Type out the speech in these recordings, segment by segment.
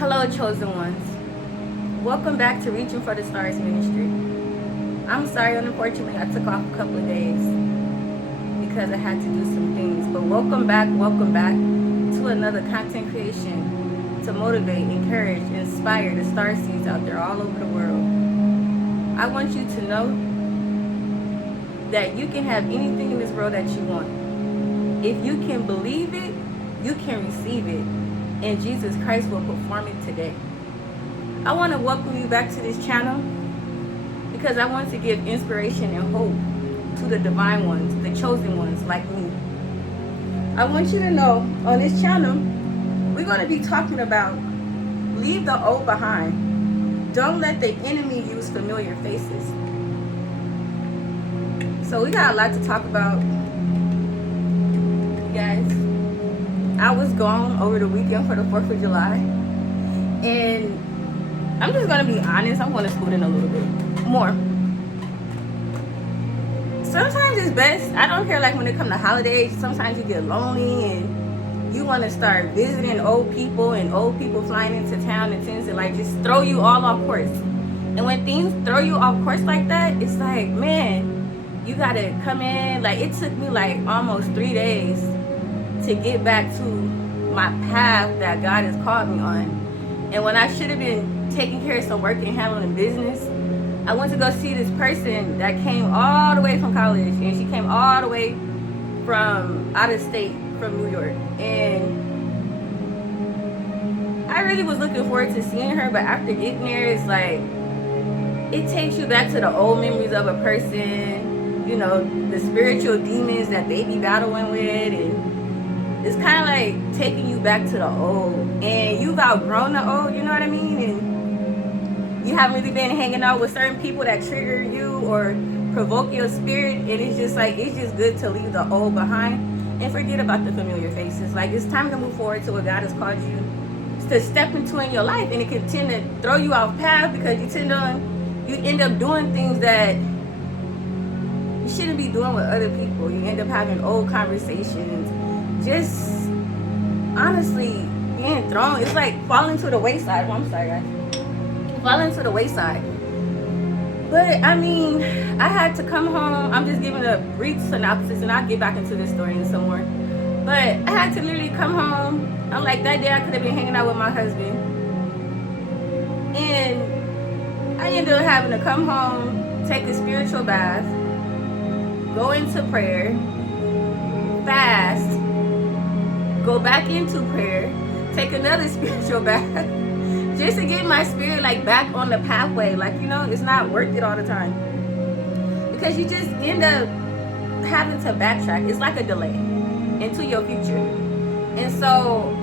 Hello, chosen ones. Welcome back to Reaching for the Stars Ministry. I'm sorry, unfortunately, I took off a couple of days because I had to do some things. But welcome back to another content creation to motivate, encourage, inspire the star seeds out there all over the world. I want you to know that you can have anything in this world that you want. If you can believe it, you can receive it. And Jesus Christ will perform it today. I want to welcome you back to this channel because I want to give inspiration and hope to the divine ones, the chosen ones like me. I want you to know on this channel, we're going to be talking about leave the old behind. Don't let the enemy use familiar faces. So we got a lot to talk about, guys. I was gone over the weekend for the 4th of July, and I'm just going to be honest, I'm going to scoot in a little bit more. Sometimes it's best, I don't care, like when it comes to holidays, sometimes you get lonely and you want to start visiting old people, and old people flying into town and things that like just throw you all off course. And when things throw you off course like that, it's like, man, you got to come in. Like, it took me like almost 3 days to get back to my path that God has called me on. And when I should have been taking care of some work and handling business, I went to go see this person that came all the way from college, and she came all the way from out of state, from New York. And I really was looking forward to seeing her, but after getting there, it's like, it takes you back to the old memories of a person, you know, the spiritual demons that they be battling with, and it's kind of like taking you back to the old, and you've outgrown the old, you know what I mean? And you haven't really been hanging out with certain people that trigger you or provoke your spirit, and it's just like, it's just good to leave the old behind and forget about the familiar faces. Like, it's time to move forward to what God has called you to step into in your life, and it can tend to throw you off path because you end up doing things that you shouldn't be doing with other people. You end up having old conversations, just honestly being thrown. It's like falling to the wayside. Oh, I'm sorry, guys. Falling to the wayside. But I mean, I had to come home. I'm just giving a brief synopsis, and I'll get back into this story and some more. But I had to literally come home. I'm like, that day I could have been hanging out with my husband, and I ended up having to come home, take a spiritual bath, go into prayer, fast, go back into prayer, take another spiritual bath, just to get my spirit like back on the pathway. Like, you know, it's not worth it all the time because you just end up having to backtrack. It's like a delay into your future. And so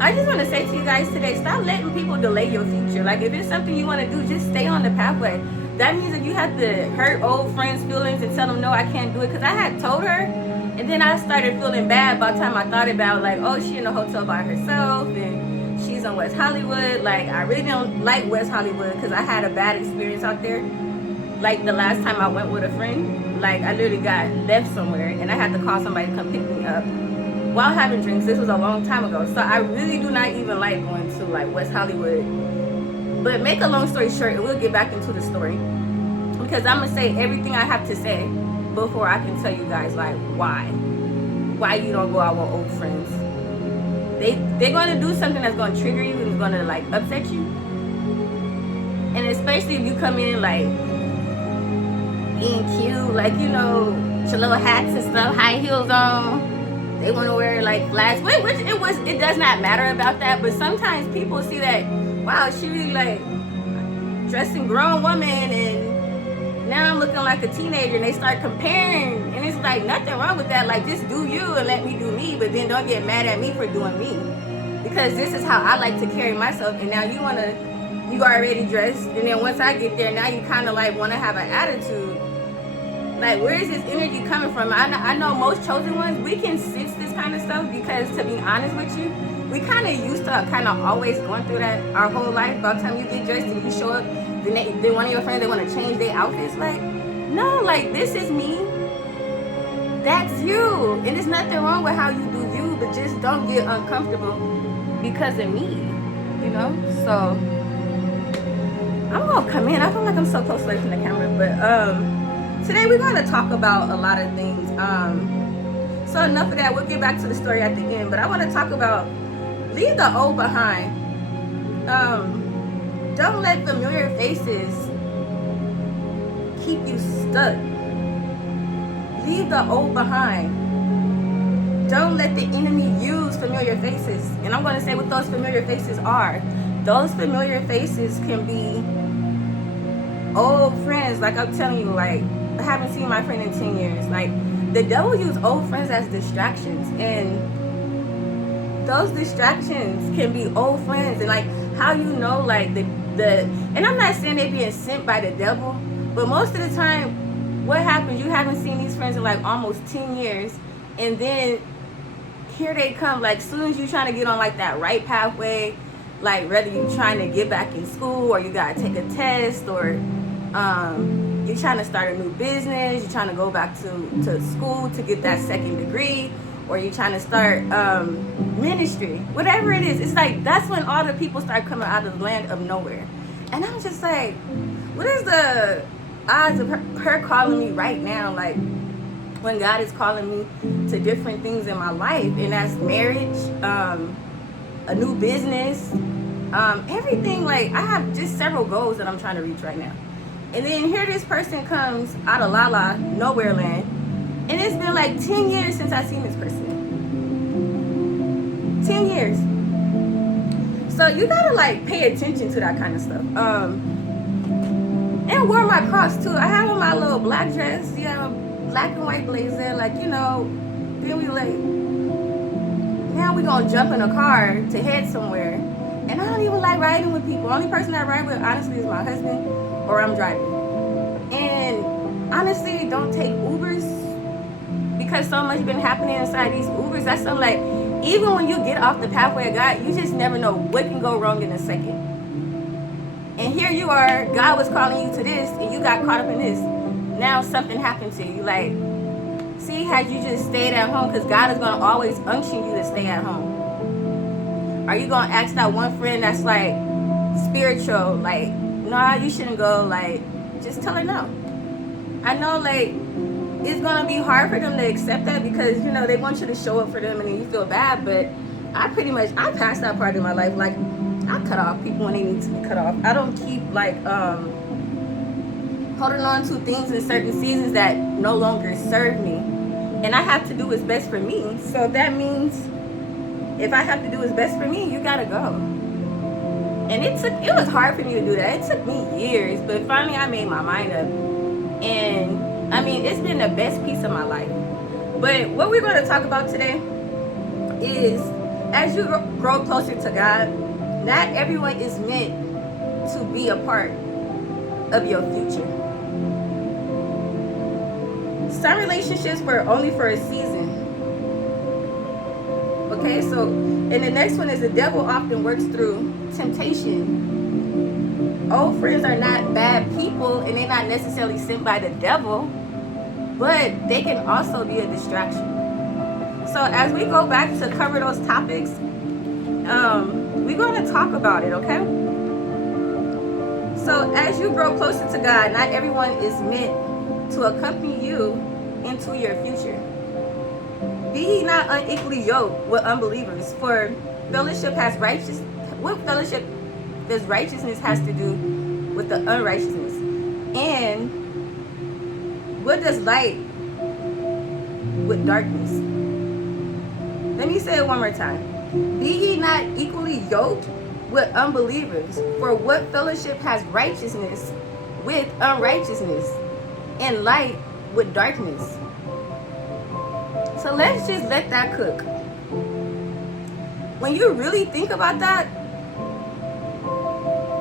I just want to say to you guys today, stop letting people delay your future. Like, if it's something you want to do, just stay on the pathway. That means that you have to hurt old friends' feelings and tell them, no, I can't do it. Because I had told her, and then I started feeling bad by the time I thought about, like, oh, she in a hotel by herself, and she's in West Hollywood. Like, I really don't like West Hollywood because I had a bad experience out there. Like, the last time I went with a friend, like, I literally got left somewhere, and I had to call somebody to come pick me up while having drinks. This was a long time ago. So I really do not even like going to, like, West Hollywood. But make a long story short, and we'll get back into the story, because I'm going to say everything I have to say before I can tell you guys, like, why you don't go out with old friends. They're going to do something that's going to trigger you and is going to, like, upset you. And especially if you come in, like, being cute, like, you know, your little hats and stuff, high heels on. They want to wear, like, flats, which it does not matter about that. But sometimes people see that, wow, she really, like, dressing grown woman, and now I'm looking like a teenager, and they start comparing, and it's like, nothing wrong with that. Like, just do you and let me do me, but then don't get mad at me for doing me, because this is how I like to carry myself. And now you already dressed, and then once I get there, now you kind of like want to have an attitude. Like, where is this energy coming from? I know most chosen ones, we can sense this kind of stuff, because to be honest with you, we kind of used to kind of always going through that our whole life. By the time you get dressed and you show up, then one of your friends, they want to change their outfits. Like, no, like, this is me. That's you. And there's nothing wrong with how you do you, but just don't get uncomfortable because of me. you know. So I'm gonna come in. I feel like I'm so close away from the camera, but today we're gonna talk about a lot of things. So enough of that. We'll get back to the story at the end, but I want to talk about leave the old behind. Don't let familiar faces keep you stuck. Leave the old behind. Don't let the enemy use familiar faces. And I'm going to say what those familiar faces are. Those familiar faces can be old friends. Like I'm telling you, like I haven't seen my friend in 10 years. Like the devil uses old friends as distractions. And those distractions can be old friends. And like how you know, like the and I'm not saying they're being sent by the devil, but most of the time what happens, you haven't seen these friends in like almost 10 years, and then here they come. Like soon as you trying to get on like that right pathway, like whether you trying to get back in school or you gotta take a test, or you're trying to start a new business, you're trying to go back to school to get that second degree, or you're trying to start ministry, whatever it is, it's like that's when all the people start coming out of the land of nowhere. And I'm just like, what is the odds of her calling me right now? Like when God is calling me to different things in my life, and that's marriage, a new business, everything. Like I have just several goals that I'm trying to reach right now. And then here this person comes out of nowhere land, and it's been like 10 years since I've seen this person. 10 years. So you gotta like pay attention to that kind of stuff. And wear my cross too. I have on my little black dress, black and white blazer, like, you know. Then we like, now we gonna jump in a car to head somewhere. And I don't even like riding with people. Only person I ride with honestly is my husband, or I'm driving. And honestly, don't take Ubers, because so much been happening inside these Ubers. That's something like, even when you get off the pathway of God, you just never know what can go wrong in a second. And here you are, God was calling you to this, and you got caught up in this. Now something happened to you. Like, see, had you just stayed at home, because God is going to always unction you to stay at home. Are you going to ask that one friend that's like spiritual, like, nah, you shouldn't go, like, just tell her no. I know, like, it's going to be hard for them to accept that, because, you know, they want you to show up for them and then you feel bad, but I passed that part of my life. Like, I cut off people when they need to be cut off. I don't keep, like, holding on to things in certain seasons that no longer serve me. And I have to do what's best for me. So that means if I have to do what's best for me, you got to go. And it was hard for me to do that. It took me years, but finally I made my mind up. And I mean, it's been the best piece of my life. But what we're going to talk about today is, as you grow closer to God, not everyone is meant to be a part of your future. Some relationships were only for a season. Okay, so, and the next one is the devil often works through temptation. Old friends are not bad people, and they're not necessarily sent by the devil, but they can also be a distraction. So as we go back to cover those topics, we're going to talk about it, okay? So as you grow closer to God, not everyone is meant to accompany you into your future. Be ye not unequally yoked with unbelievers, for fellowship has righteousness. What fellowship does righteousness has to do with the unrighteousness? And what does light with darkness? Let me say it one more time. Be ye not equally yoked with unbelievers, for what fellowship has righteousness with unrighteousness, and light with darkness? So let's just let that cook. When you really think about that,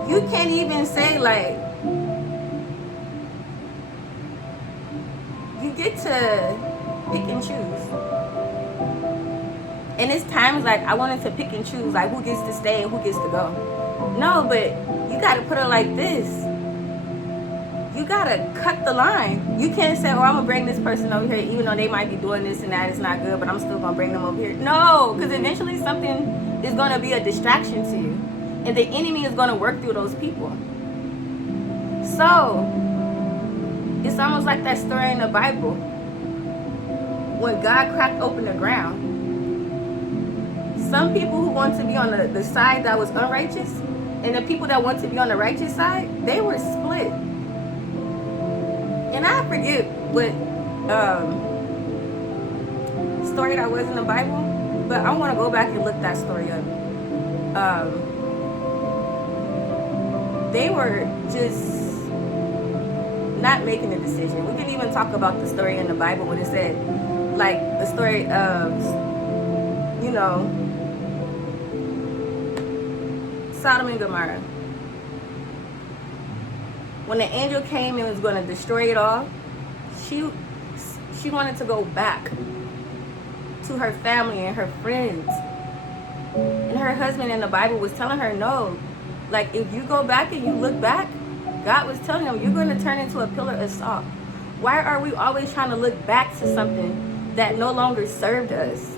you can't even say, like, you get to pick and choose. And it's times like I wanted to pick and choose, like, who gets to stay and who gets to go. No, but you got to put it like this. You got to cut the line. You can't say, oh, I'm going to bring this person over here, even though they might be doing this and that. It's not good, but I'm still going to bring them over here. No, because eventually something is going to be a distraction to you. And the enemy is going to work through those people. So, it's almost like that story in the Bible. When God cracked open the ground, some people who want to be on the side that was unrighteous, and the people that want to be on the righteous side, they were split. And I forget what story that was in the Bible, but I want to go back and look that story up. They were just not making a decision. We can even talk about the story in the Bible when it said, like the story of, you know, Sodom and Gomorrah. When the angel came and was going to destroy it all, she wanted to go back to her family and her friends. And her husband in the Bible was telling her, no, like if you go back and you look back, God was telling them, you're going to turn into a pillar of salt. Why are we always trying to look back to something that no longer served us?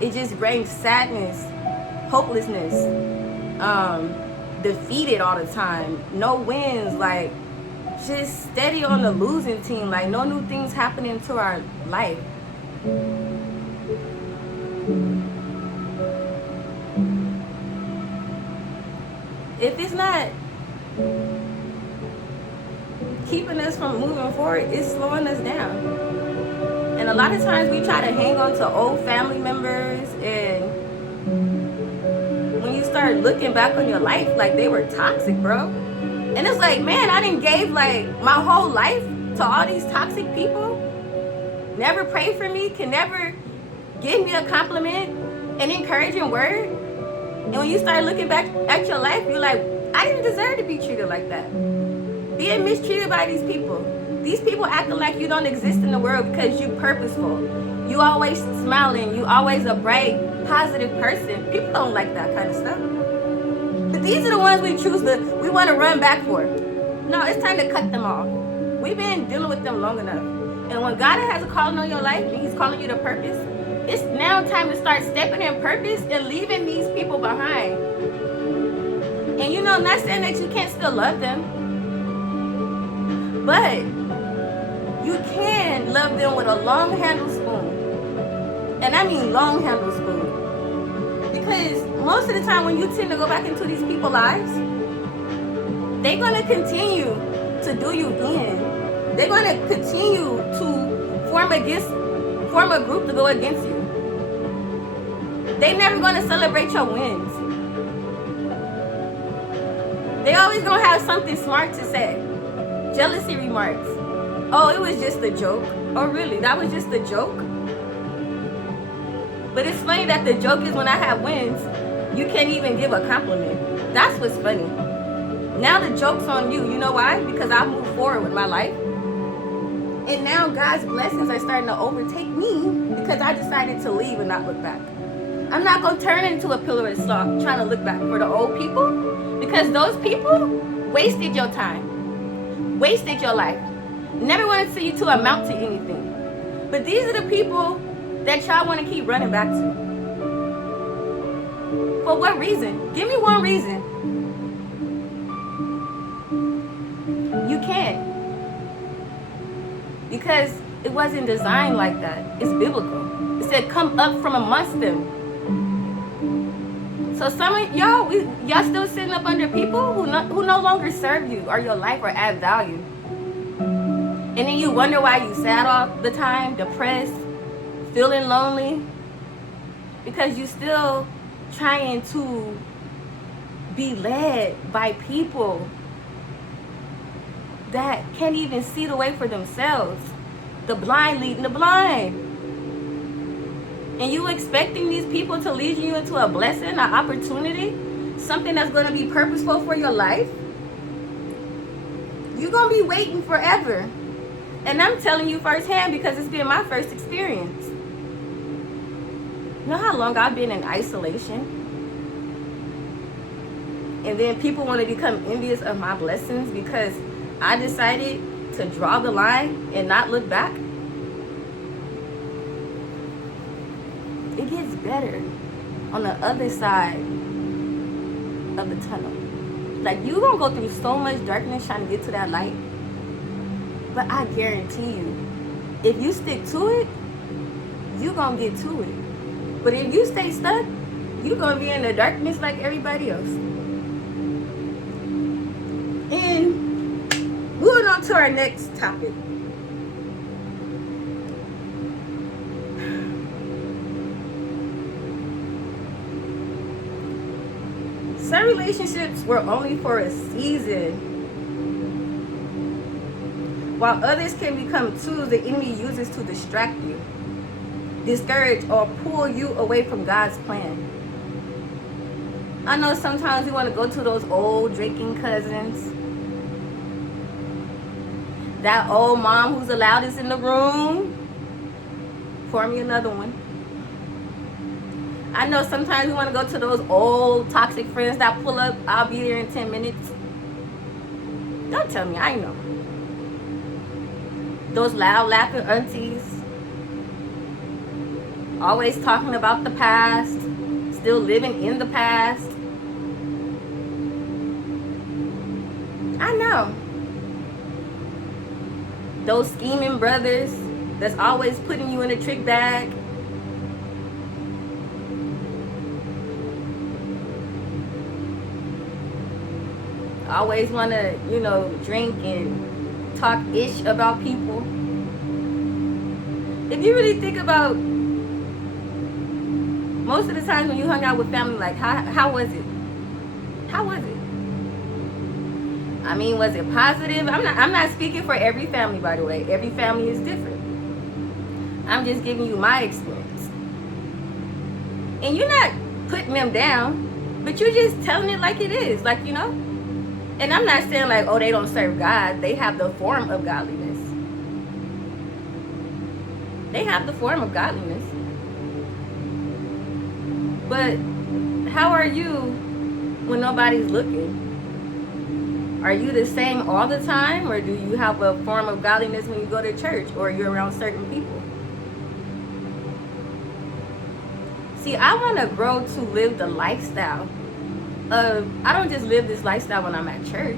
It just brings sadness, hopelessness, defeated all the time, no wins, like just steady on the losing team, like no new things happening to our life. If it's not keeping us from moving forward, it's slowing us down. And a lot of times we try to hang on to old family members, and when you start looking back on your life, like they were toxic, bro. And it's like, man, I done gave like my whole life to all these toxic people. Never pray for me, can never give me a compliment, an encouraging word. And when you start looking back at your life, you're like, I didn't deserve to be treated like that. Being mistreated by these people. These people acting like you don't exist in the world because you're purposeful. You always smiling. You always a bright, positive person. People don't like that kind of stuff. But these are the ones we we want to run back for. No, it's time to cut them off. We've been dealing with them long enough. And when God has a calling on your life and He's calling you to purpose, it's now time to start stepping in purpose and leaving these people behind. And you know, not saying that you can't still love them, but you can love them with a long handle spoon. And I mean long handle spoon. Because most of the time when you tend to go back into these people's lives, they're going to continue to do you in. They're going to continue to form a group to go against you. They're never going to celebrate your wins. They always going to have something smart to say. Jealousy remarks. Oh, it was just a joke. Oh, really? That was just a joke? But it's funny that the joke is when I have wins, you can't even give a compliment. That's what's funny. Now the joke's on you. You know why? Because I moved forward with my life. And now God's blessings are starting to overtake me because I decided to leave and not look back. I'm not going to turn into a pillar of salt trying to look back for the old people, because those people wasted your time, wasted your life. Never wanted to see you to amount to anything. But these are the people that y'all want to keep running back to. For what reason? Give me one reason. You can't. Because it wasn't designed like that. It's biblical. It said, come up from amongst them. So some of y'all, y'all still sitting up under people who no longer serve you or your life or add value. And then you wonder why you sad all the time, depressed, feeling lonely, because you still trying to be led by people that can't even see the way for themselves. The blind leading the blind. And you expecting these people to lead you into a blessing, an opportunity, something that's going to be purposeful for your life? You're going to be waiting forever. And I'm telling you firsthand because it's been my first experience. You know how long I've been in isolation? And then people want to become envious of my blessings because I decided to draw the line and not look back. It gets better on the other side of the tunnel. Like, you gonna go through so much darkness trying to get to that light. But I guarantee you, if you stick to it, you gonna get to it. But if you stay stuck, you gonna be in the darkness like everybody else. And moving on to our next topic. Some relationships were only for a season, while others can become tools the enemy uses to distract you, discourage, or pull you away from God's plan. I know sometimes we want to go to those old drinking cousins, that old mom who's the loudest in the room. Pour me another one. I know sometimes we want to go to those old toxic friends that pull up, I'll be there in 10 minutes. Don't tell me, I know. Those loud laughing aunties, always talking about the past, still living in the past. I know. Those scheming brothers that's always putting you in a trick bag. Always want to, drink and talk ish about people. If you really think about most of the times when you hung out with family, like how was it? How was it? I mean, was it positive? I'm not speaking for every family, by the way. Every family is different. I'm just giving you my experience. And you're not putting them down, but you're just telling it like it is, like, And I'm not saying like, oh, they don't serve God. They have the form of godliness. They have the form of godliness. But how are you when nobody's looking? Are you the same all the time, or do you have a form of godliness when you go to church or you're around certain people? See, I want to grow to live the lifestyle. I don't just live this lifestyle when I'm at church.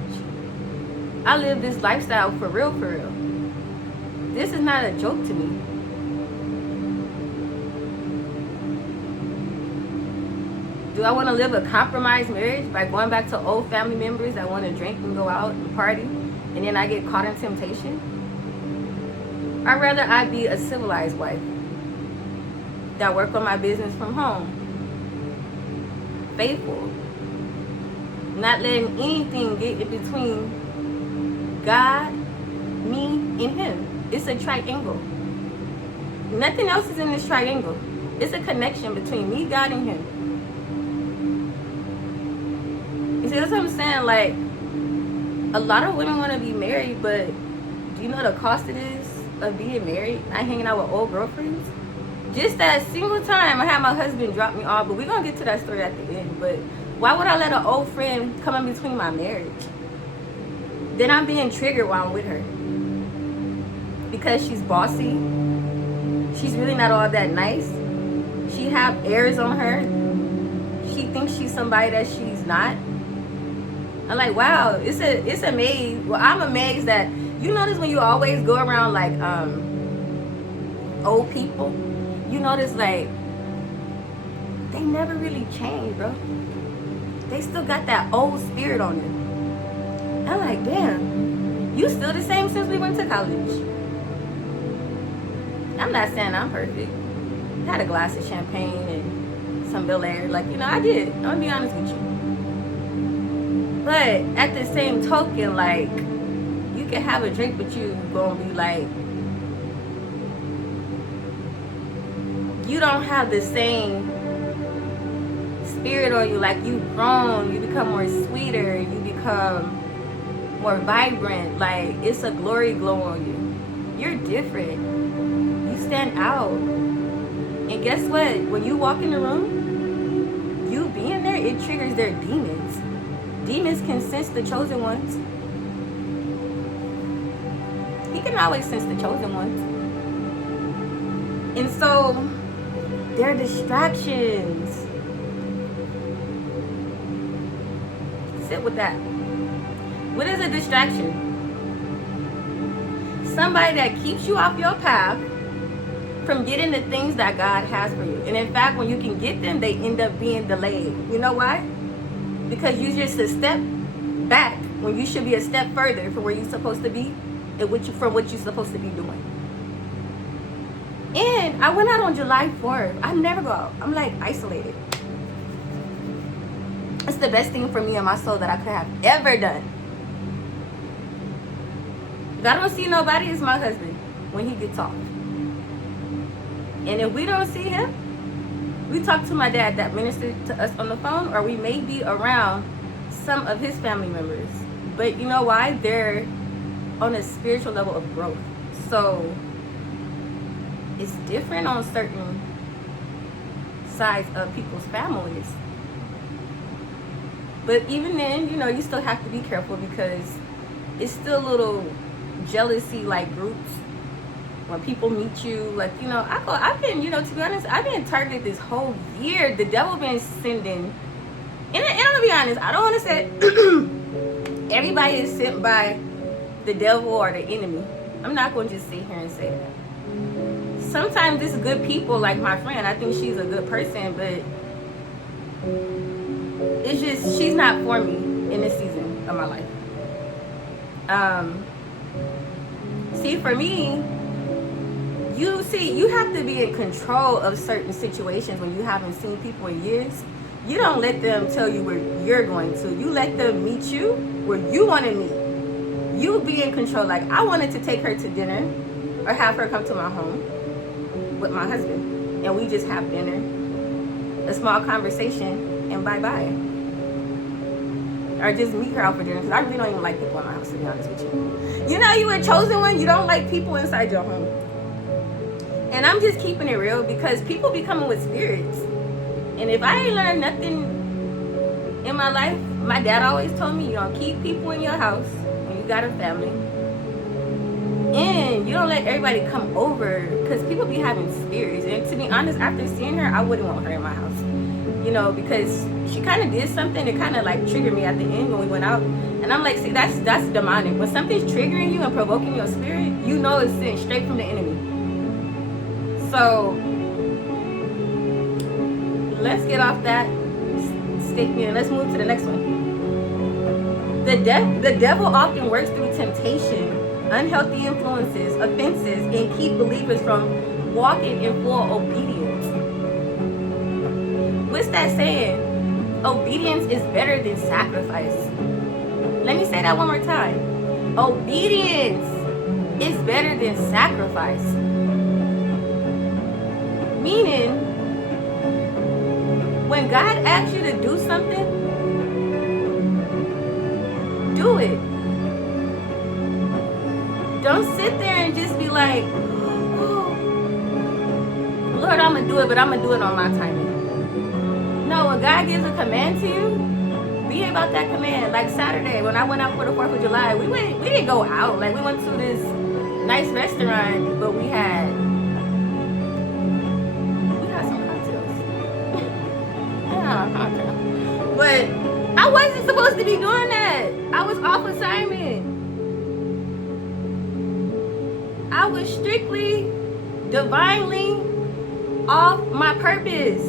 I live this lifestyle for real, for real. This is not a joke to me. Do I want to live a compromised marriage by going back to old family members that want to drink and go out and party, and then I get caught in temptation? I'd rather I be a civilized wife that work on my business from home. Faithful. Not letting anything get in between God, me, and Him. It's a triangle. Nothing else is in this triangle. It's a connection between me, God, and Him. You see, that's what I'm saying? Like, a lot of women want to be married, but do you know the cost it is of being married? Not hanging out with old girlfriends? Just that single time I had my husband drop me off, but we're going to get to that story at the end. But why would I let an old friend come in between my marriage? Then I'm being triggered while I'm with her. Because she's bossy. She's really not all that nice. She have airs on her. She thinks she's somebody that she's not. I'm like, wow, it's amazing. Well, I'm amazed that, you notice when you always go around like old people, you notice like they never really change, bro. They still got that old spirit on them. I'm like, damn, you still the same since we went to college. I'm not saying I'm perfect. I had a glass of champagne and some Bel Air. Like, I did. I'm gonna be honest with you. But at the same token, like, you can have a drink, but you gonna be like, you don't have the same spirit on you. Like, you've grown, you become more sweeter, you become more vibrant. Like, it's a glory glow on you. You're different. You stand out. And guess what? When you walk in the room, you being there, it triggers their demons. Demons can sense the chosen ones. He can always sense the chosen ones. And so, they're distractions. sit with that. What is a distraction? Somebody that keeps you off your path from getting the things that God has for you. And in fact, when you can get them, they end up being delayed. You know why? Because you're just a step back when you should be a step further from where you're supposed to be and from what you're supposed to be doing. And I went out on July 4th. I never go out. I'm like isolated. It's the best thing for me and my soul that I could have ever done. If I don't see nobody, it's my husband when he gets off. And if we don't see him, we talk to my dad that ministered to us on the phone, or we may be around some of his family members. But you know why? They're on a spiritual level of growth. So it's different on certain sides of people's families. But even then, you know, you still have to be careful because it's still little jealousy like groups. When people meet you, like, you know, I've been, you know, to be honest, I've been targeted this whole year. The devil been sending, and I'm gonna be honest, I don't want to say everybody is sent by the devil or the enemy. I'm not going to just sit here and say that. Sometimes it's good people, like my friend. I think she's a good person, but it's just, she's not for me in this season of my life. See, for me, you have to be in control of certain situations when you haven't seen people in years. You don't let them tell you where you're going to. You let them meet you where you want to meet. You be in control. Like, I wanted to take her to dinner or have her come to my home with my husband. And we just have dinner, a small conversation, and bye-bye. Or just meet her out for dinner, because I really don't even like people in my house, to be honest with you. You know, you were chosen one. You don't like people inside your home. And I'm just keeping it real because people be coming with spirits. And if I ain't learned nothing in my life, my dad always told me, you don't keep people in your house when you got a family. And you don't let everybody come over because people be having spirits. And to be honest, after seeing her, I wouldn't want her in my house. You know, because she kind of did something that kind of like triggered me at the end when we went out. And I'm like, see, that's demonic. When something's triggering you and provoking your spirit, you know it's sent straight from the enemy. So let's get off that statement and let's move to the next one. The devil often works through temptation, unhealthy influences, offenses, and keep believers from walking in full obedience. What's that saying? Obedience is better than sacrifice. Let me say that one more time. Obedience is better than sacrifice. Meaning, when God asks you to do something, do it. Don't sit there and just be like, oh, Lord, I'm going to do it, but I'm going to do it on my timing. No, when God gives a command to you, be about that command. Like Saturday, when I went out for the 4th of July, we didn't go out. Like, we went to this nice restaurant, but we had some cocktails. Yeah, okay. But I wasn't supposed to be doing that. I was off assignment. I was strictly, divinely off my purpose.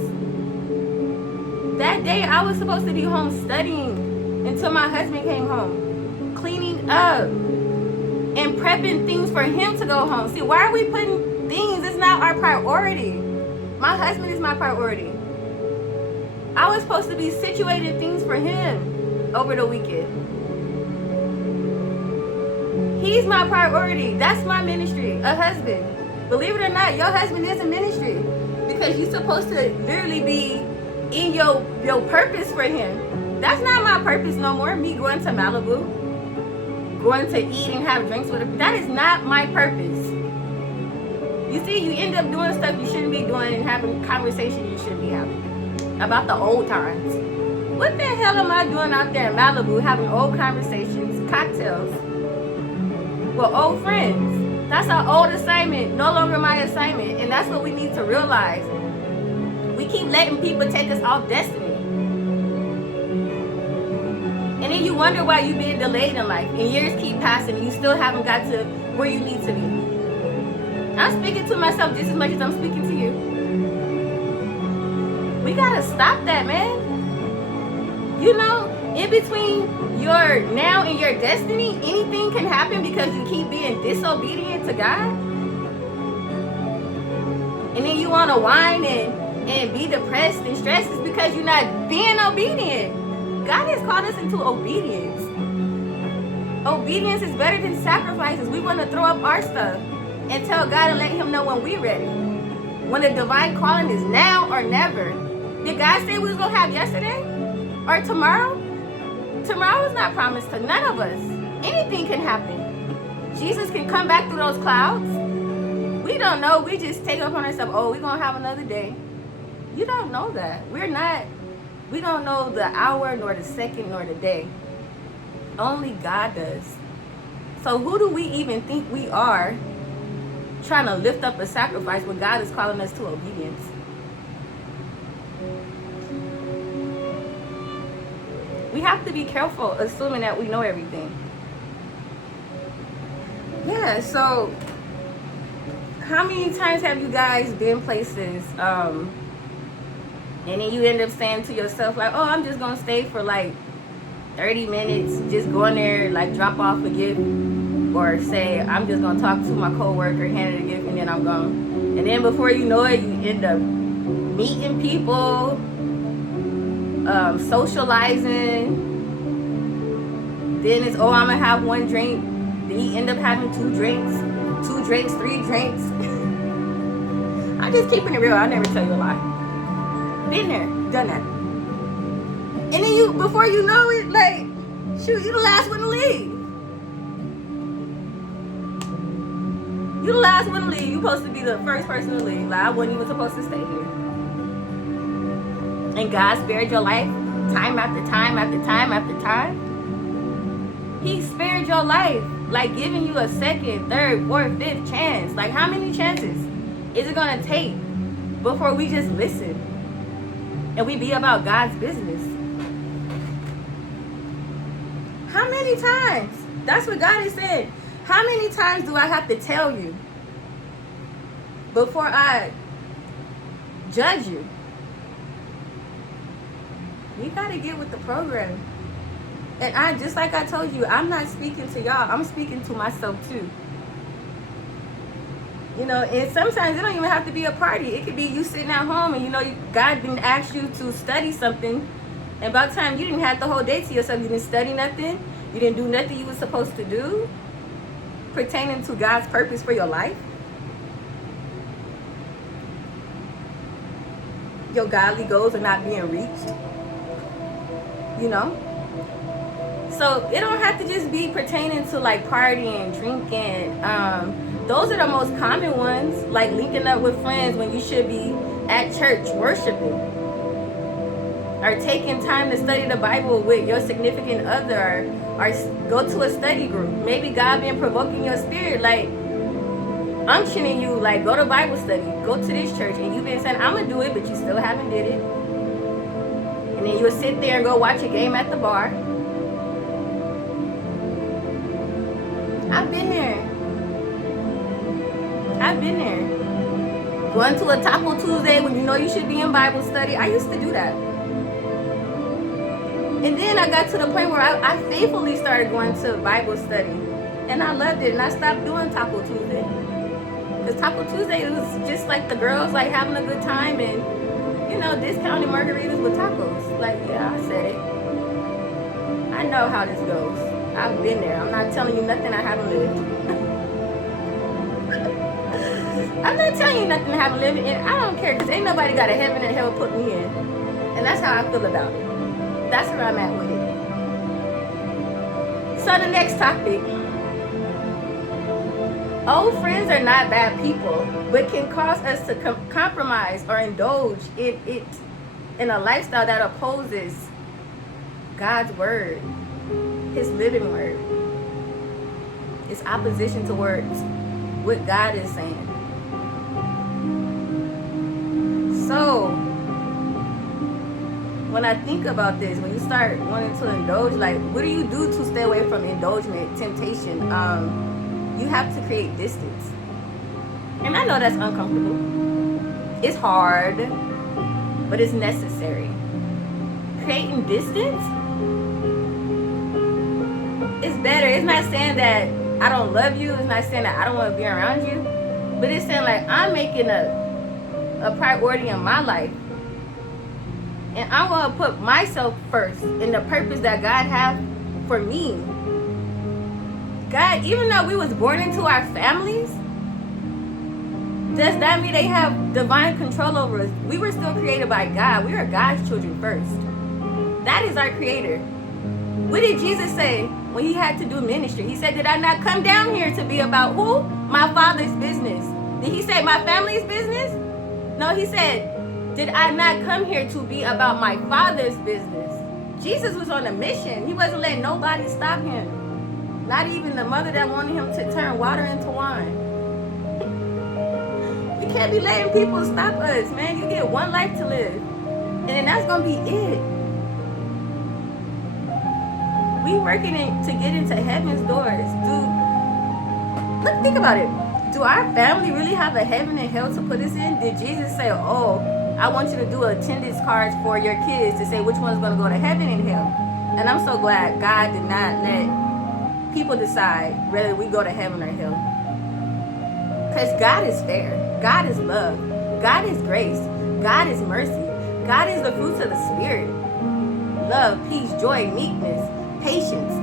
That day, I was supposed to be home studying until my husband came home, cleaning up and prepping things for him to go home. See, why are we putting things? It's not our priority. My husband is my priority. I was supposed to be situating things for him over the weekend. He's my priority. That's my ministry, a husband. Believe it or not, your husband is a ministry because you're supposed to literally be in your purpose for him. That's not my purpose no more. Me going to Malibu, going to eat and have drinks with him. That is not my purpose. You see, you end up doing stuff you shouldn't be doing and having conversations you shouldn't be having about the old times. What the hell am I doing out there in Malibu having old conversations, cocktails with old friends? That's our old assignment, no longer my assignment. And that's what we need to realize. We keep letting people take us off destiny. And then you wonder why you're being delayed in life, and years keep passing, and you still haven't got to where you need to be. I'm speaking to myself just as much as I'm speaking to you. We gotta stop that, man. You know, in between your now and your destiny, anything can happen because you keep being disobedient to God. And then you wanna whine and be depressed and stressed. It's because you're not being obedient. God has called us into obedience. Obedience is better than sacrifices. We want to throw up our stuff and tell God and let him know when we're ready. When the divine calling is now or never. Did God say we was going to have yesterday? Or tomorrow? Tomorrow is not promised to none of us. Anything can happen. Jesus can come back through those clouds. We don't know. We just take up on ourselves, oh, we're going to have another day. You don't know that. We don't know the hour, nor the second, nor the day. Only God does. So who do we even think we are trying to lift up a sacrifice when God is calling us to obedience? We have to be careful assuming that we know everything. Yeah, so how many times have you guys been places and then you end up saying to yourself, like, oh, I'm just going to stay for like 30 minutes, just go in there, like drop off a gift, or say, I'm just going to talk to my coworker, hand it a gift, and then I'm gone. And then before you know it, you end up meeting people, socializing. Then it's, oh, I'm going to have one drink. Then you end up having 2 drinks, 3 drinks. I'm just keeping it real. I'll never tell you a lie. Been there, done that. And then you, before you know it, like, shoot, you the last one to leave. You the last one to leave. You supposed to be the first person to leave. Like, I wasn't even supposed to stay here. And God spared your life time after time after time after time. He spared your life, like giving you a second, third, fourth, fifth chance. Like, how many chances is it gonna take before we just listen and we be about God's business? How many times? That's what God is saying. How many times do I have to tell you before I judge you? You gotta get with the program. And I, just like I told you, I'm not speaking to y'all. I'm speaking to myself too. You know, and sometimes it don't even have to be a party. It could be you sitting at home and, you know, God didn't ask you to study something. And about the time you didn't have the whole day to yourself. You didn't study nothing. You didn't do nothing you were supposed to do pertaining to God's purpose for your life. Your godly goals are not being reached. You know? So it don't have to just be pertaining to like partying, drinking. Those are the most common ones, like linking up with friends when you should be at church worshiping. Or taking time to study the Bible with your significant other. Or go to a study group. Maybe God been provoking your spirit, like unctioning you, like go to Bible study, go to this church, and you've been saying, I'm going to do it, but you still haven't did it. And then you'll sit there and go watch a game at the bar. I've been there. Going to a Taco Tuesday when you know you should be in Bible study. I used to do that. And then I got to the point where I faithfully started going to Bible study. And I loved it. And I stopped doing Taco Tuesday. Because Taco Tuesday, it was just like the girls like having a good time and, you know, discounted margaritas with tacos. Like, yeah, I said it. I know how this goes. I've been there. I'm not telling you nothing I haven't lived. I'm not telling you nothing I haven't lived. And I don't care because ain't nobody got a heaven and hell put me in. And that's how I feel about it. That's where I'm at with it. So the next topic. Old friends are not bad people, but can cause us to compromise or indulge in a lifestyle that opposes God's word, his living word. It's opposition towards what God is saying. So when I think about this, when you start wanting to indulge, like, what do you do to stay away from indulgence, temptation? You have to create distance. And I know that's uncomfortable. It's hard, but it's necessary. Creating distance is better. It's not saying that I don't love you. It's not saying that I don't want to be around you. But it's saying, like, I'm making a priority in my life. And I want to put myself first in the purpose that God has for me. God, even though we was born into our families, does that mean they have divine control over us? We were still created by God. We are God's children first. That is our creator. What did Jesus say when he had to do ministry? He said, did I not come down here to be about who? My Father's business. Did he say my family's business? No, he said, did I not come here to be about my Father's business? Jesus was on a mission. He wasn't letting nobody stop him. Not even the mother that wanted him to turn water into wine. We can't be letting people stop us, man. You get one life to live. And then that's going to be it. We working to get into heaven's doors. Think about it. Do our family really have a heaven and hell to put us in? Did Jesus say, oh, I want you to do attendance cards for your kids to say which one's going to go to heaven and hell? And I'm so glad God did not let people decide whether we go to heaven or hell. Because God is fair. God is love. God is grace. God is mercy. God is the fruits of the Spirit. Love, peace, joy, meekness, patience.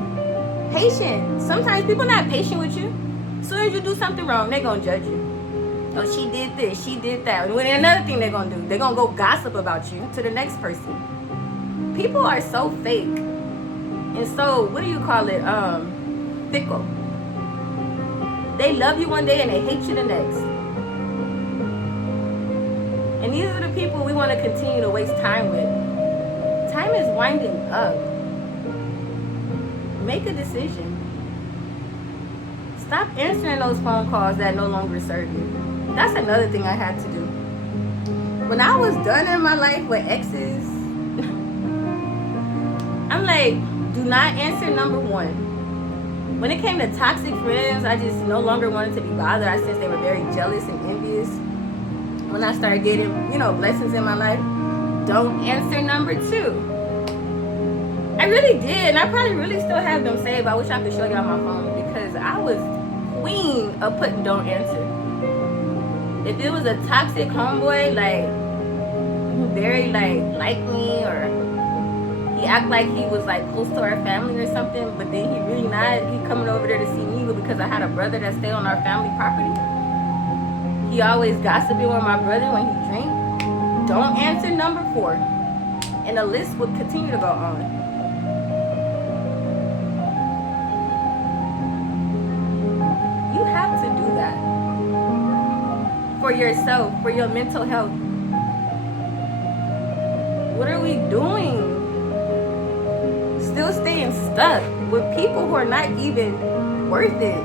Patience. Sometimes people are not patient with you. As soon as you do something wrong, they're going to judge you. Oh, she did this, she did that. And another thing they're going to do, they're going to go gossip about you to the next person. People are so fake. And so, what do you call it? Fickle. They love you one day and they hate you the next. And these are the people we want to continue to waste time with. Time is winding up. Make a decision. Stop answering those phone calls that no longer serve you. That's another thing I had to do. When I was done in my life with exes, I'm like, do not answer number one. When it came to toxic friends, I just no longer wanted to be bothered. I sensed they were very jealous and envious. When I started getting, blessings in my life, don't answer number two. I really did, and I probably really still have them saved. I wish I could show you on my phone because I was queen of putting don't answer. If it was a toxic homeboy, like who very like me, or he act like he was like close to our family or something, but then he really not. He coming over there to see me, but because I had a brother that stayed on our family property, he always gossiping with my brother when he drank. Don't answer number 4, and the list would continue to go on. You have to do that for yourself, for your mental health. What are we doing? Still staying stuck with people who are not even worth it.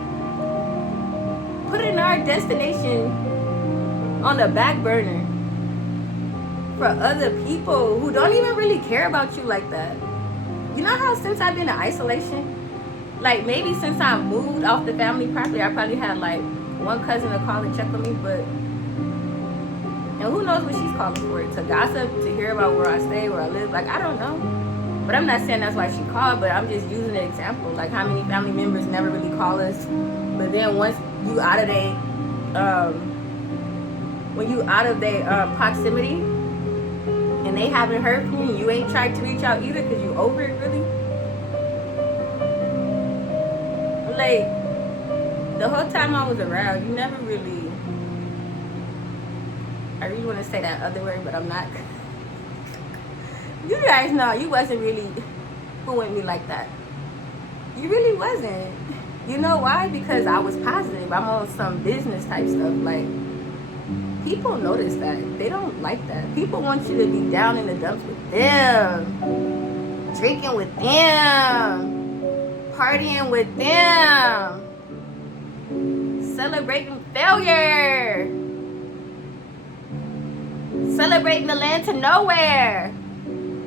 Putting our destination on the back burner for other people who don't even really care about you like that. You know how since I've been in isolation, like maybe since I moved off the family property, I probably had like one cousin to call and check on me, but and who knows what she's calling for? To gossip, to hear about where I stay, where I live. Like, I don't know. But I'm not saying that's why she called, but I'm just using an example. Like, how many family members never really call us, but then once you out of their, when you out of their proximity, and they haven't heard from you, you ain't tried to reach out either because you over it really. Like, the whole time I was around, you never really, I really want to say that other word, but I'm not. You guys know you wasn't really fooling me like that. You really wasn't. You know why? Because I was positive. I'm on some business type stuff. Like, people notice that. They don't like that. People want you to be down in the dumps with them, drinking with them, partying with them, celebrating failure, celebrating the land to nowhere.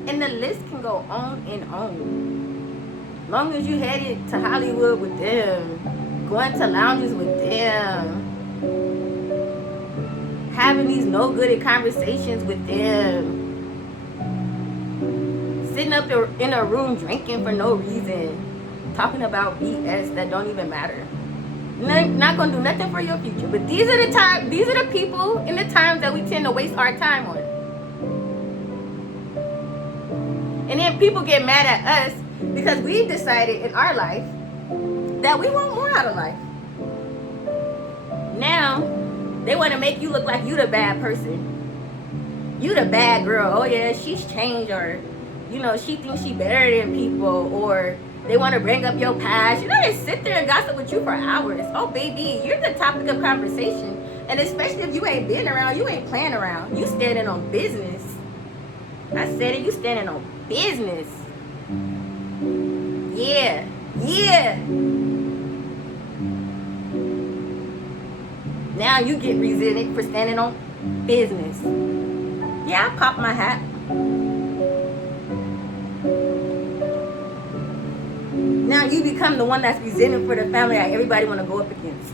And And the list can go on and on. Long as you headed to Hollywood with them, going to lounges with them, having these no good conversations with them, sitting up in a room drinking for no reason, talking about BS that don't even matter. Not gonna do nothing for your future. But these are the people in the times that we tend to waste our time on. And then people get mad at us because we've decided in our life that we want more out of life. Now, they want to make you look like you the bad person. You the bad girl. Oh yeah, she's changed, or she thinks she better than people, or they want to bring up your past. They sit there and gossip with you for hours. Oh baby, you're the topic of conversation. And especially if you ain't been around, you ain't playing around. You standing on business. I said it, you standing on business. Yeah. Now you get resented for standing on business. Yeah, I pop my hat. Now you become the one that's resented for the family that everybody want to go up against.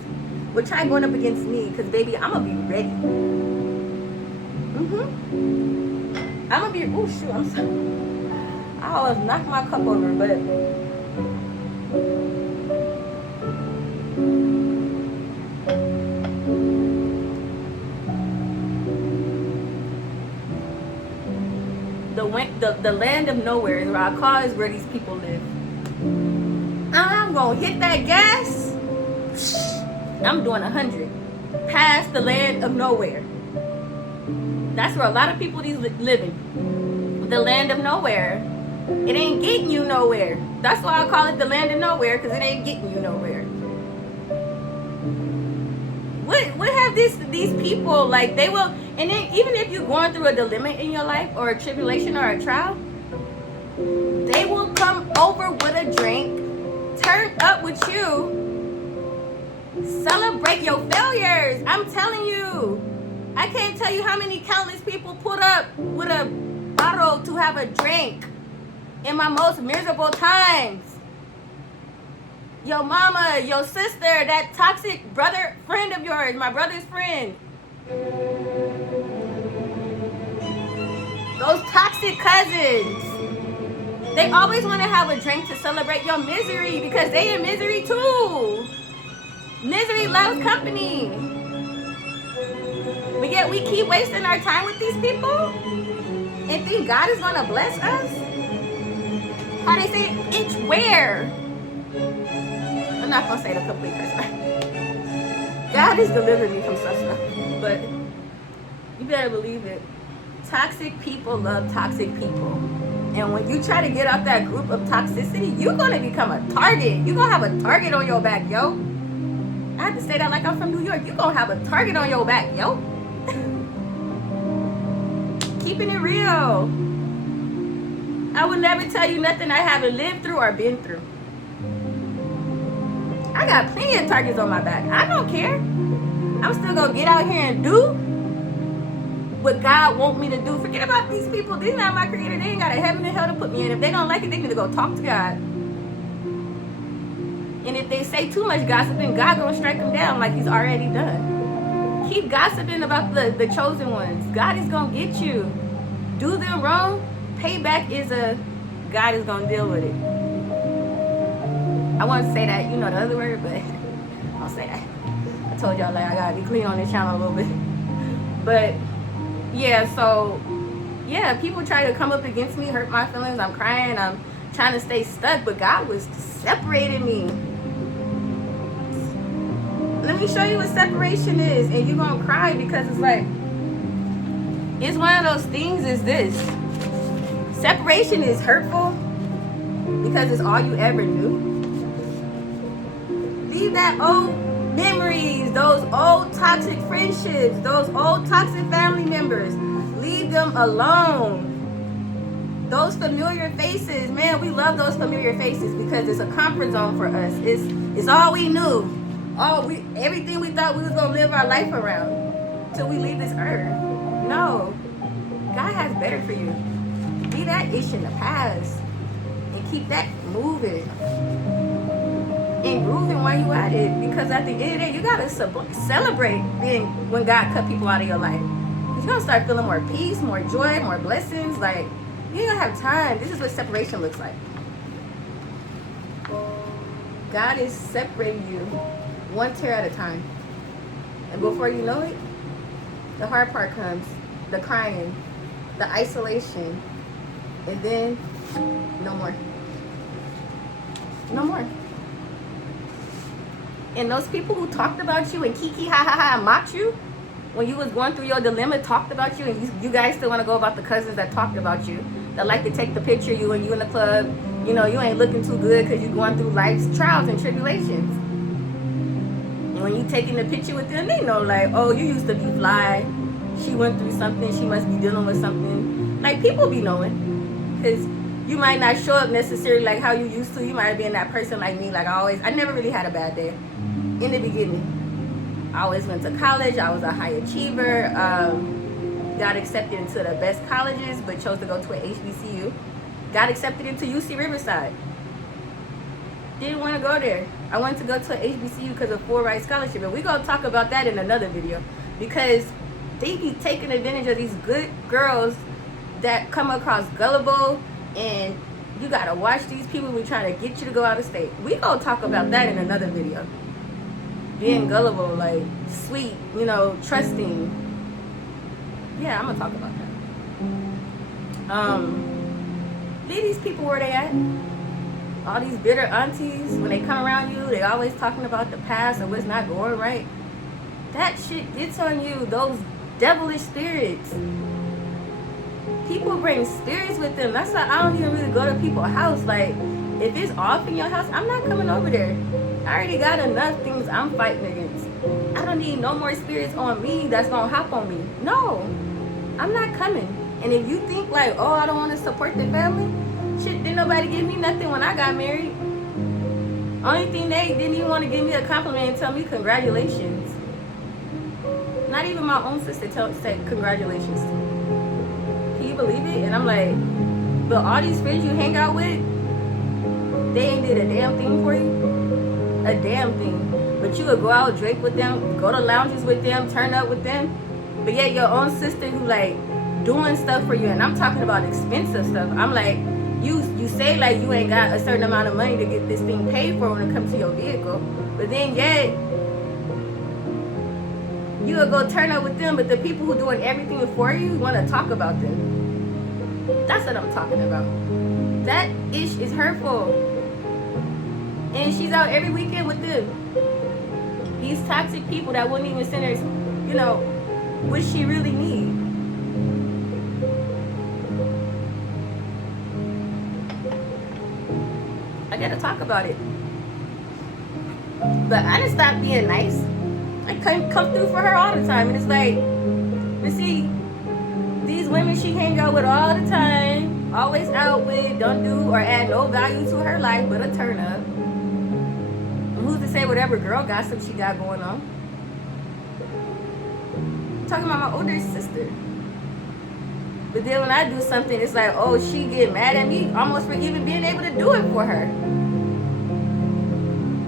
Well, try going up against me, because baby, I'm going to be ready. I'm going to be, oh shoot, I'm sorry. I always knock my cup over, but the land of nowhere is where I call is where these people live. I'm gonna hit that gas. I'm doing 100 past the land of nowhere. That's where a lot of people living. The land of nowhere. It ain't getting you nowhere. That's why I call it the land of nowhere, because it ain't getting you nowhere. What have these people, like, they will, and then even if you're going through a dilemma in your life, or a tribulation or a trial, they will come over with a drink, turn up with you, celebrate your failures. I'm telling you, I can't tell you how many countless people put up with a bottle to have a drink in my most miserable times. Your mama, your sister, that toxic brother, friend of yours, my brother's friend. Those toxic cousins. They always want to have a drink to celebrate your misery, because they in misery too. Misery loves company. But yet we keep wasting our time with these people and think God is going to bless us. How they say, it's where. I'm not going to say the complete curse word. God has delivered me from such stuff. But you better believe it. Toxic people love toxic people. And when you try to get out that group of toxicity, you're going to become a target. You're going to have a target on your back, yo. I have to say that like I'm from New York. You're going to have a target on your back, yo. Keeping it real. I would never tell you nothing I haven't lived through or been through. I got plenty of targets on my back. I don't care. I'm still going to get out here and do what God wants me to do. Forget about these people. These are not my creator. They ain't got a heaven and hell to put me in. If they don't like it, they need to go talk to God. And if they say too much gossiping, God gonna strike them down like he's already done. Keep gossiping about the chosen ones. God is gonna get you. Do them wrong, payback is God is gonna deal with it. I want to say that, the other word, but I'll say that. I told y'all, like, I gotta be clean on this channel a little bit. But yeah, so yeah, people try to come up against me, hurt my feelings. I'm crying. I'm trying to stay stuck, but God was separating me. Let me show you what separation is, and you're gonna cry, because it's like, it's one of those things. Is this separation is hurtful because it's all you ever knew. Leave that old memories, those old toxic friendships, those old toxic family members. Leave them alone. Those familiar faces, man, we love those familiar faces because it's a comfort zone for us. It's all we knew. Everything we thought we was gonna live our life around till we leave this earth. No, God has better for you. Leave that ish in the past and keep that moving and grooving while you at it. Because at the end of the day, you gotta celebrate being when God cut people out of your life. You're gonna start feeling more peace, more joy, more blessings. Like, you ain't gonna have time. This is what separation looks like. God is separating you one tear at a time. And before you know it, the hard part comes. The crying, the isolation, and then no more. No more. And those people who talked about you and kiki ha ha ha mocked you when you was going through your dilemma, talked about you, and you guys still want to go about the cousins that talked about you, that like to take the picture of you and you in the club, you know, you ain't looking too good because you're going through life's trials and tribulations. And when you taking the picture with them, they know like, oh, you used to be fly. She went through something. She must be dealing with something. Like, people be knowing. Because you might not show up necessarily like how you used to. You might have been that person like me. Like, I never really had a bad day in the beginning. I always went to college. I was a high achiever. Got accepted into the best colleges, but chose to go to an HBCU. Got accepted into UC Riverside. Didn't want to go there. I wanted to go to an HBCU because of full ride scholarship. And we're going to talk about that in another video. Because they be taking advantage of these good girls that come across gullible, and you got to watch these people who trying to get you to go out of state. We going to talk about that in another video. Being gullible, like sweet, you know, trusting. Yeah, I'm gonna talk about that. Leave these people where they at. All these bitter aunties, when they come around you, they always talking about the past and what's not going right. That shit gets on you. Those devilish spirits. People bring spirits with them. That's why I don't even really go to people's house. Like, if it's off in your house, I'm not coming over there. I already got enough things I'm fighting against. I don't need no more spirits on me that's gonna hop on me. No, I'm not coming. And if you think like, oh, I don't want to support the family, shit, didn't nobody give me nothing when I got married. Only thing, they didn't even want to give me a compliment and tell me congratulations. Not even my own sister said congratulations to me. Can you believe it? And I'm like, but all these friends you hang out with, they ain't did a damn thing for you. A damn thing. But you would go out, drink with them, go to lounges with them, turn up with them, but yet your own sister who like doing stuff for you, and I'm talking about expensive stuff. I'm like, you say like you ain't got a certain amount of money to get this thing paid for when it comes to your vehicle, but then yet you would go turn up with them, but the people who doing everything for you want to talk about them. That's what I'm talking about. That ish is hurtful. And she's out every weekend with them. These toxic people that wouldn't even send her, you know, what she really need. I gotta talk about it. But I didn't stop being nice. I couldn't come through for her all the time. And it's like, but see, these women she hang out with all the time, always out with, don't do or add no value to her life but a turn up. Who's to say whatever girl gossip she got going on? I'm talking about my older sister. But then when I do something, it's like, oh, she get mad at me almost for even being able to do it for her.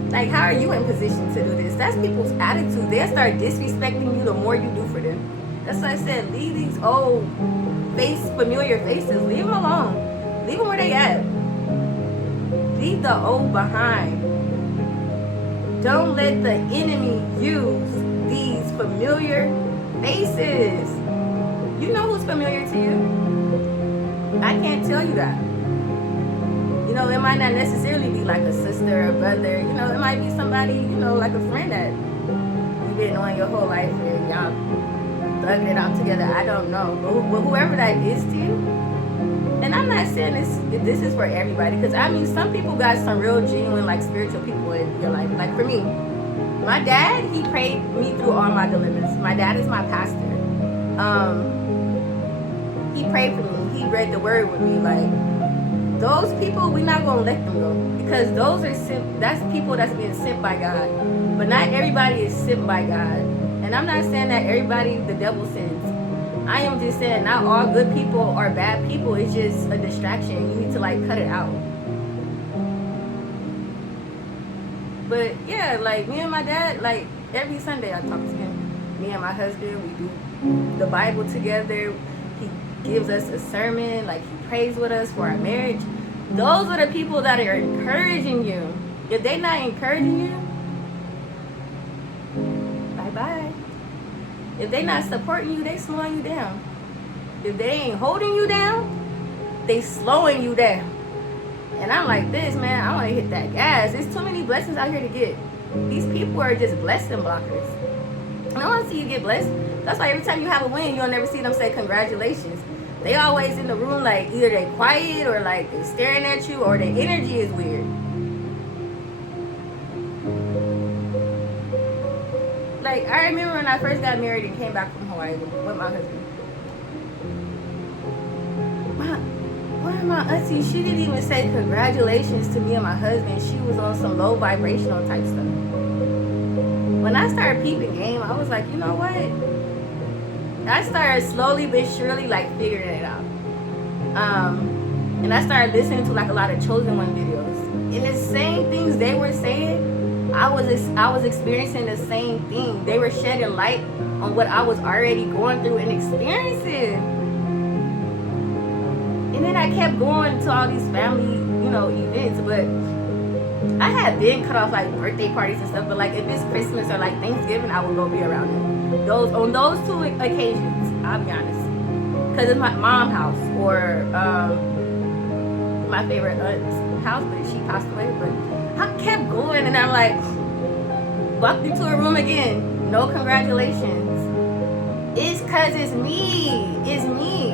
Like, how are you in position to do this? That's people's attitude. They'll start disrespecting you the more you do for them. That's why I said, leave these old familiar faces. Leave them alone. Leave them where they at. Leave the old behind. Don't let the enemy use these familiar faces. You know who's familiar to you. I can't tell you that. You know, it might not necessarily be like a sister or brother. You know, it might be somebody, you know, like a friend that you've been knowing your whole life and y'all thugging it out together. I don't know. But whoever that is to you, and I'm not saying this is for everybody, because I mean, some people got some real genuine, like, spiritual people in your life. Like, for me, my dad, he prayed me through all my dilemmas. My dad is my pastor. He prayed for me. He read the word with me. Like, those people, we're not going to let them go, because those are that's people that's being sent by God. But not everybody is sent by God. And I'm not saying that everybody the devil sends. I am just saying, not all good people are bad people. It's just a distraction. You need to like cut it out. But yeah, like me and my dad, like every Sunday I talk to him. Me and my husband, we do the Bible together. He gives us a sermon, like he prays with us for our marriage. Those are the people that are encouraging you. If they not encouraging you, bye-bye. If they not supporting you, they slowing you down. If they ain't holding you down, they slowing you down. And I'm like this, man, I want to hit that gas. There's too many blessings out here to get. These people are just blessing blockers. And I want to see you get blessed. That's why every time you have a win, you'll never see them say congratulations. They always in the room, like either they quiet or like they staring at you, or their energy is weird. Like I remember when I first got married and came back from Hawaii with my husband. One of my aunties, she didn't even say congratulations to me and my husband. She was on some low vibrational type stuff. When I started peeping game, I was like, you know what? I started slowly but surely like figuring it out. And I started listening to like a lot of Chosen One videos. And the same things they were saying, I was experiencing the same thing. They were shedding light on what I was already going through and experiencing. And then I kept going to all these family, events, but I had been cut off like birthday parties and stuff. But like if it's Christmas or like Thanksgiving, I would go be around them. On those two occasions, I'll be honest, because it's my mom's house or my favorite aunt's house, but she passed away. But I kept going, and I'm like, walked into a room again. No congratulations. It's cause it's me. It's me.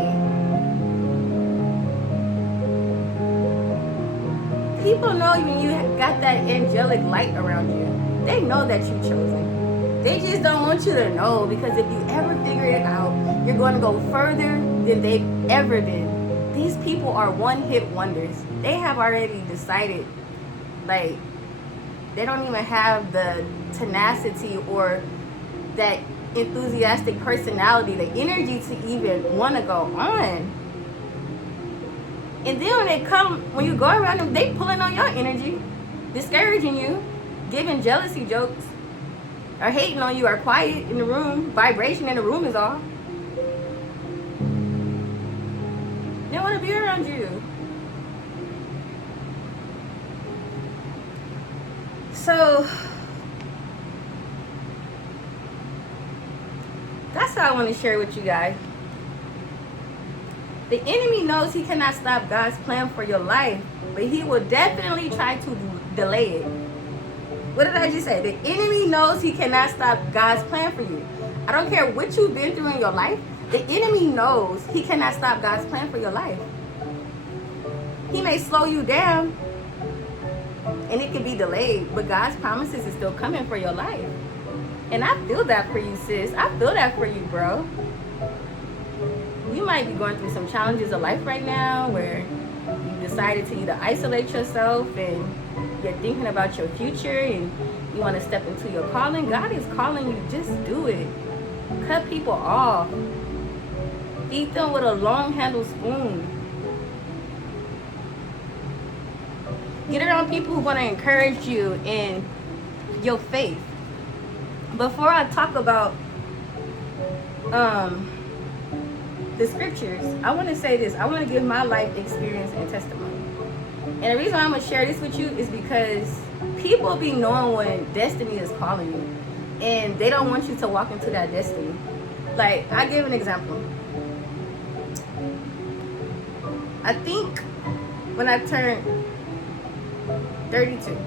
People know when you got that angelic light around you. They know that you're chosen. They just don't want you to know, because if you ever figure it out, you're going to go further than they've ever been. These people are one-hit wonders. They have already decided, like, they don't even have the tenacity or that enthusiastic personality, the energy to even want to go on. And then when you go around them, they pulling on your energy, discouraging you, giving jealousy jokes, or hating on you, or quiet in the room, vibration in the room is off. They want to be around you. So that's what I want to share with you guys. The enemy knows he cannot stop God's plan for your life, but he will definitely try to delay it. What did I just say? The enemy knows he cannot stop God's plan for you. I don't care what you've been through in your life. The enemy knows he cannot stop God's plan for your life. He may slow you down, and it can be delayed, but God's promises is still coming for your life. And I feel that for you, sis. I feel that for you, bro. You might be going through some challenges of life right now where you decided to either isolate yourself and you're thinking about your future and you want to step into your calling. God is calling you. Just do it. Cut people off. Feed them with a long-handled spoon. Get around people who want to encourage you in your faith. Before I talk about the scriptures, I want to say this. I want to give my life experience and testimony. And the reason why I'm going to share this with you is because people be knowing when destiny is calling you, and they don't want you to walk into that destiny. Like, I give an example. I think when I turned 32,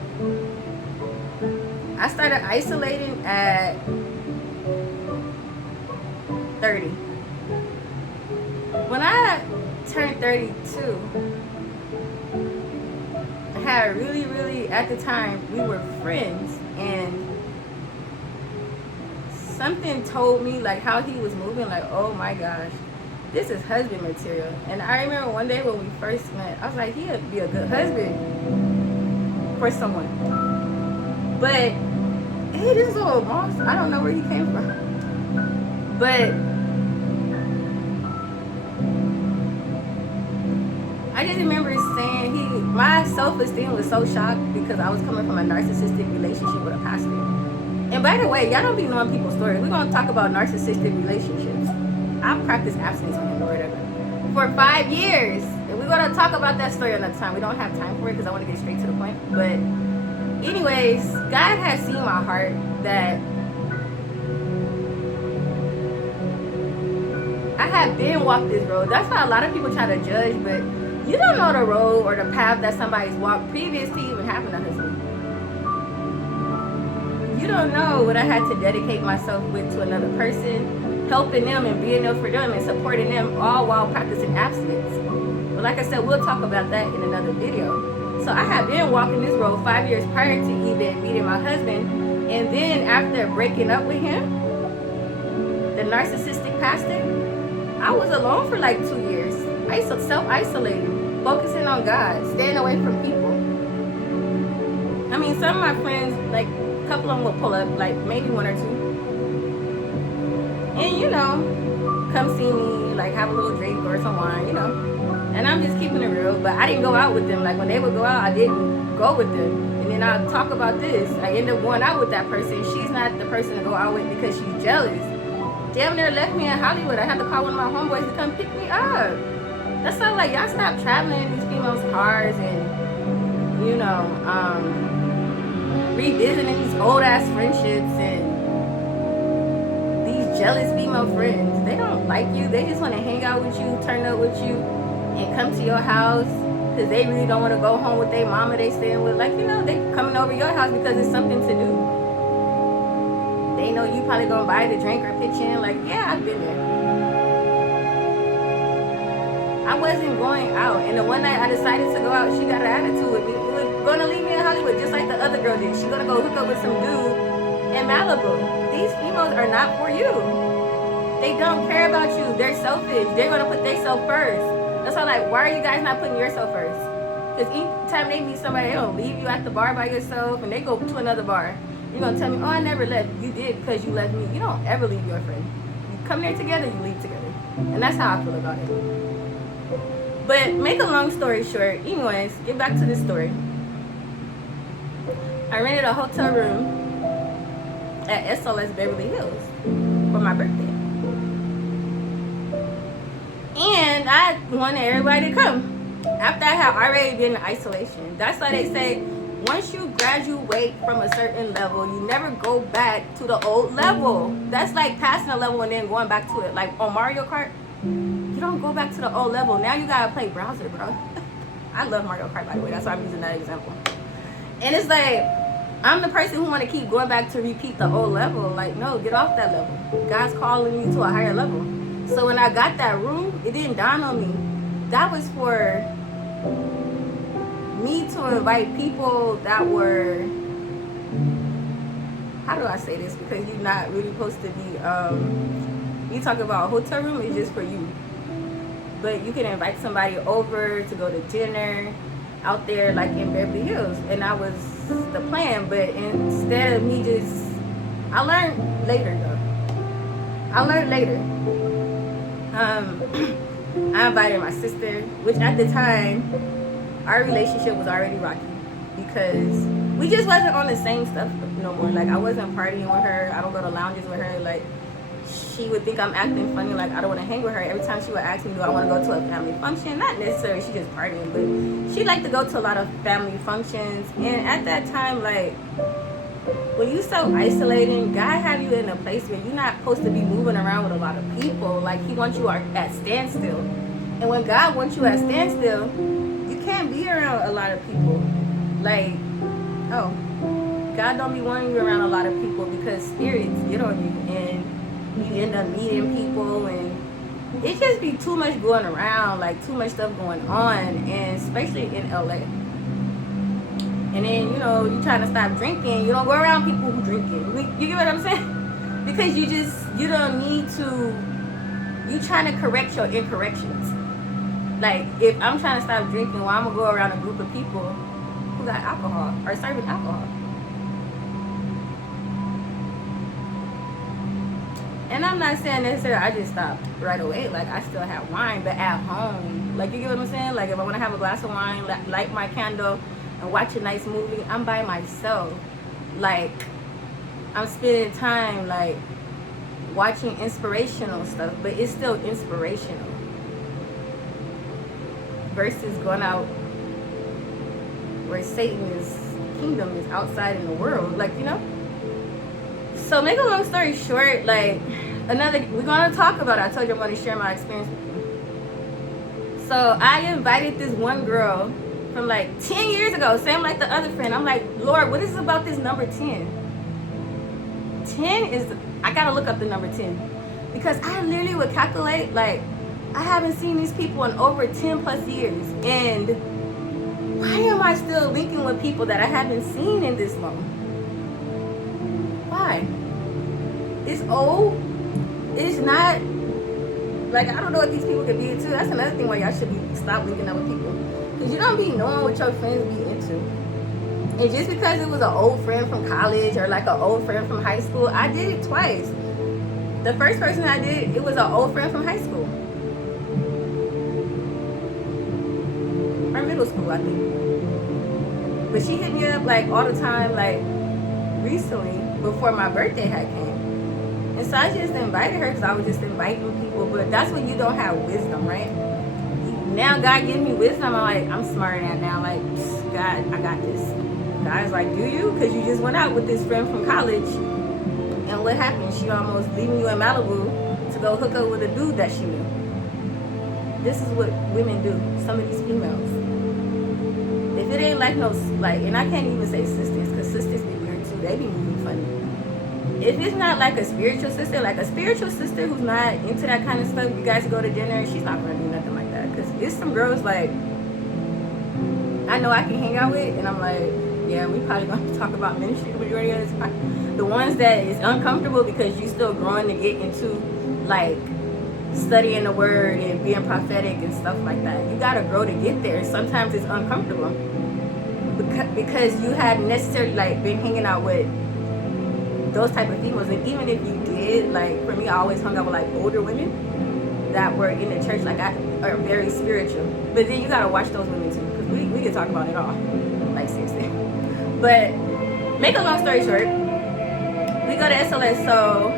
I started isolating at 30. When I turned 32, I had really, at the time, we were friends, and something told me, like, how he was moving, like, oh my gosh, this is husband material. And I remember one day when we first met, I was like, he'd be a good husband for someone. But, hey, this little boss, I don't know where he came from. But I just remember saying my self-esteem was so shocked because I was coming from a narcissistic relationship with a pastor. And by the way, y'all don't be knowing people's stories. We're gonna talk about narcissistic relationships. I practiced abstinence with him or whatever for 5 years. And we're gonna talk about that story another time. We don't have time for it because I want to get straight to the point. But anyways, God has seen my heart that I have been walked this road. That's why a lot of people try to judge, but you don't know the road or the path that somebody's walked previous to even having a husband. You don't know what I had to dedicate myself with to another person, helping them and being there for them and supporting them, all while practicing abstinence. But like I said, we'll talk about that in another video. So I have been walking this road 5 years prior to even meeting my husband. And then after breaking up with him, the narcissistic pastor, I was alone for like 2 years. Self-isolating, focusing on God, staying away from people. I mean, some of my friends, like a couple of them will pull up, like maybe one or two. And you know, come see me, like have a little drink or some wine, you know. And I'm just keeping it real, but I didn't go out with them. Like when they would go out, I didn't go with them. And then I'll talk about this. I end up going out with that person. She's not the person to go out with because she's jealous. Damn near left me in Hollywood. I had to call one of my homeboys to come pick me up. That's not like y'all stop traveling in these females' cars and, you know, revisiting these old ass friendships and these jealous female friends. They don't like you. They just want to hang out with you, turn up with you, and come to your house because they really don't want to go home with their mama they staying with. Like, you know, they coming over your house because it's something to do. They know you probably gonna buy the drink or pitch in. Like, yeah, I've been there. I wasn't going out, and the one night I decided to go out, she got an attitude with me. She was gonna leave me in Hollywood just like the other girl did. She gonna go hook up with some dude in Malibu. These females are not for you. They don't care about you. They're selfish. They're gonna put themselves first. That's why, like, why are you guys not putting yourself first? Because each time they meet somebody, they don't leave you at the bar by yourself, and they go to another bar. You're going to tell me, oh, I never left. You did because you left me. You don't ever leave your friend. You come there together, you leave together. And that's how I feel about it. But make a long story short, anyways, get back to this story. I rented a hotel room at SOS Beverly Hills for my birthday. And I wanted everybody to come. After I had already been in isolation. That's why they say, once you graduate from a certain level, you never go back to the old level. That's like passing a level and then going back to it. Like on Mario Kart, you don't go back to the old level. Now you gotta play browser, bro. I love Mario Kart, by the way. That's why I'm using that example. And it's like, I'm the person who want to keep going back to repeat the old level. Like, no, get off that level. God's calling you to a higher level. So when I got that room, it didn't dawn on me. That was for me to invite people that were, how do I say this, because you're not really supposed to be, you talk about a hotel room, it's just for you, but you can invite somebody over to go to dinner out there like in Beverly Hills. And that was the plan. But instead of me just, I learned later I invited my sister, which at the time our relationship was already rocky because we just wasn't on the same stuff no more. Like, I wasn't partying with her. I don't go to lounges with her. Like, she would think I'm acting funny. Like, I don't want to hang with her. Every time she would ask me, do I want to go to a family function? Not necessarily she just partying, but she liked to go to a lot of family functions. And at that time, like, when you self-isolating, God have you in a place where you're not supposed to be moving around with a lot of people. Like, he wants you at standstill. And when God wants you at standstill, you can't be around a lot of people. Like, oh, God don't be wanting you around a lot of people because spirits get on you and you end up meeting people, and it just be too much going around, like too much stuff going on, and especially in LA. And then, you know, you trying to stop drinking, you don't go around people who drinking. You get what I'm saying? Because you don't need to, you trying to correct your incorrections. Like, if I'm trying to stop drinking, well, I'm going to go around a group of people who got alcohol or serving alcohol. And I'm not saying necessarily I just stopped right away. Like, I still have wine, but at home. Like, you get what I'm saying? Like, if I want to have a glass of wine, light my candle, and watch a nice movie, I'm by myself. Like, I'm spending time, like, watching inspirational stuff, but it's still inspirational. Versus going out where Satan's kingdom is outside in the world. Like, you know? So, make a long story short, like, we're going to talk about it. I told you I'm going to share my experience with you. So, I invited this one girl from like 10 years ago, same like the other friend. I'm like, Lord, what is it about this number 10? 10 is, I got to look up the number 10. Because I literally would calculate, like, I haven't seen these people in over 10 plus years. And why am I still linking with people that I haven't seen in this long? Why? It's old. It's not, like, I don't know what these people could be into. That's another thing why y'all should stop linking up with people. Because you don't be knowing what your friends be into. And just because it was an old friend from college or like an old friend from high school, I did it twice. The first person I did, it was an old friend from high school. Or middle school, I think. But she hit me up like all the time, like recently, before my birthday had came. And so I just invited her because I was just inviting people. But that's when you don't have wisdom, right? Now God gives me wisdom. I'm like, I'm smarter than now. Like, God, I got this. God's like, do you? Because you just went out with this friend from college. And what happened? She almost leaving you in Malibu to go hook up with a dude that she knew. This is what women do. Some of these females. If it ain't like no, like, and I can't even say sisters, because sisters be weird too. They be moving funny. If it's not like a spiritual sister who's not into that kind of stuff, you guys go to dinner, she's not going to do nothing like that. Because it's some girls, like, I know I can hang out with, and I'm like, yeah, we probably going to talk about ministry the majority of the time. The ones that is uncomfortable because you still growing to get into, like, studying the word and being prophetic and stuff like that. You got to grow to get there. Sometimes it's uncomfortable. Because you hadn't necessarily, like, been hanging out with those type of females. And even if you did, like, for me, I always hung out with, like, older women that were in the church, like, are very spiritual. But then you got to watch those women, too. Because we can talk about it all. Like, seriously. But, make a long story short, we go to SLS, so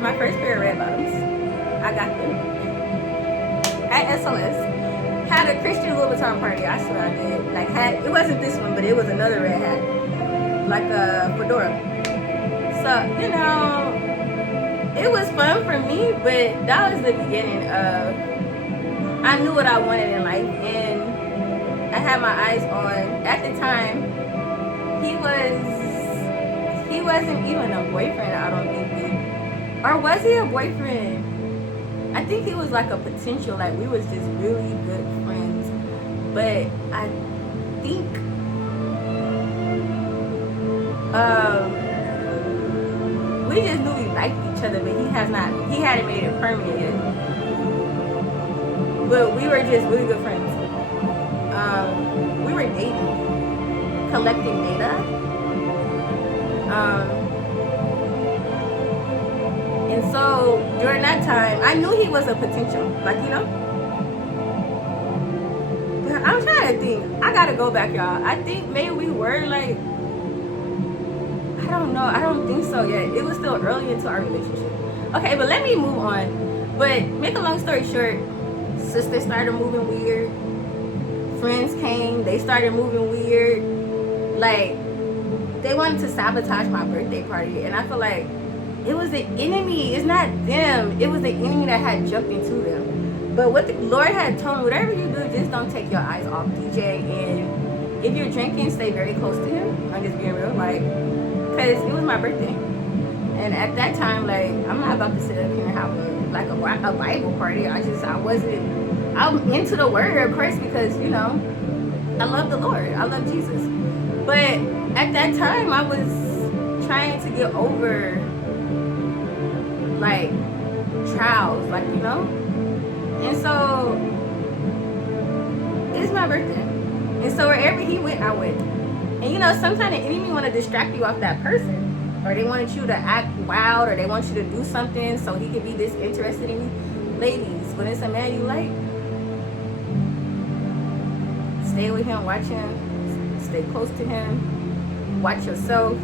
my first pair of red bottoms, I got them at SLS. Had a Christian Louboutin party, I swear I did. Like, it wasn't this one, but it was another red hat, like a fedora. So, you know, it was fun for me, but that was the beginning of, I knew what I wanted in life, and I had my eyes on, at the time, he wasn't even a boyfriend, I don't think. Or was he a boyfriend? I think he was like a potential, like we was just really good friends. But I think we just knew we liked each other, but he hadn't made it permanent yet. But we were just really good friends. We were dating, collecting data. And so during that time, I knew he was a potential, like, you know. But I'm trying to think. I gotta go back, y'all. I think maybe we were like, I don't know. I don't think so yet. It was still early into our relationship. Okay, but let me move on. But make a long story short, sisters started moving weird. Friends came. They started moving weird. Like, they wanted to sabotage my birthday party, and I feel like it was the enemy. It's not them. It was the enemy that had jumped into them. But what the Lord had told me, whatever you do, just don't take your eyes off DJ. And if you're drinking, stay very close to him. I'm just being real, like, because it was my birthday. And at that time, like, I'm not about to sit up here and have a Bible party. I'm into the word, of course, because, you know, I love the Lord. I love Jesus. But at that time, I was trying to get over, like, trials, like, you know. And so it's my birthday, and so wherever he went, I went. And you know, sometimes the enemy want to distract you off that person. or they wanted you to act wild, or they want you to do something so he could be disinterested in you. Ladies, when it's a man you like, stay with him, watch him, stay close to him, watch yourself,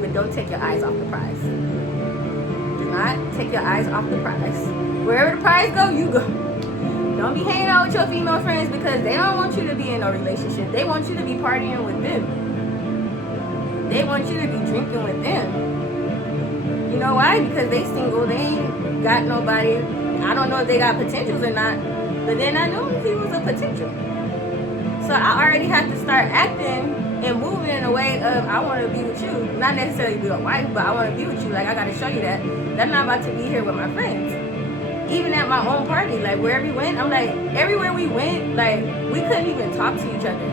but don't take your eyes off the prize. Do not take your eyes off the prize. Wherever the prize go, you go. Don't be hanging out with your female friends because they don't want you to be in a relationship. They want you to be partying with them. They want you to be drinking with them. You know why? Because they single. They ain't got nobody. I don't know if they got potentials or not, but then I knew he was a potential. So I already have to start acting and moving in a way of, I want to be with you. Not necessarily be a wife, but I want to be with you. Like, I got to show you that I'm not about to be here with my friends. Even at my own party, like wherever we went, I'm like, everywhere we went, like, we couldn't even talk to each other.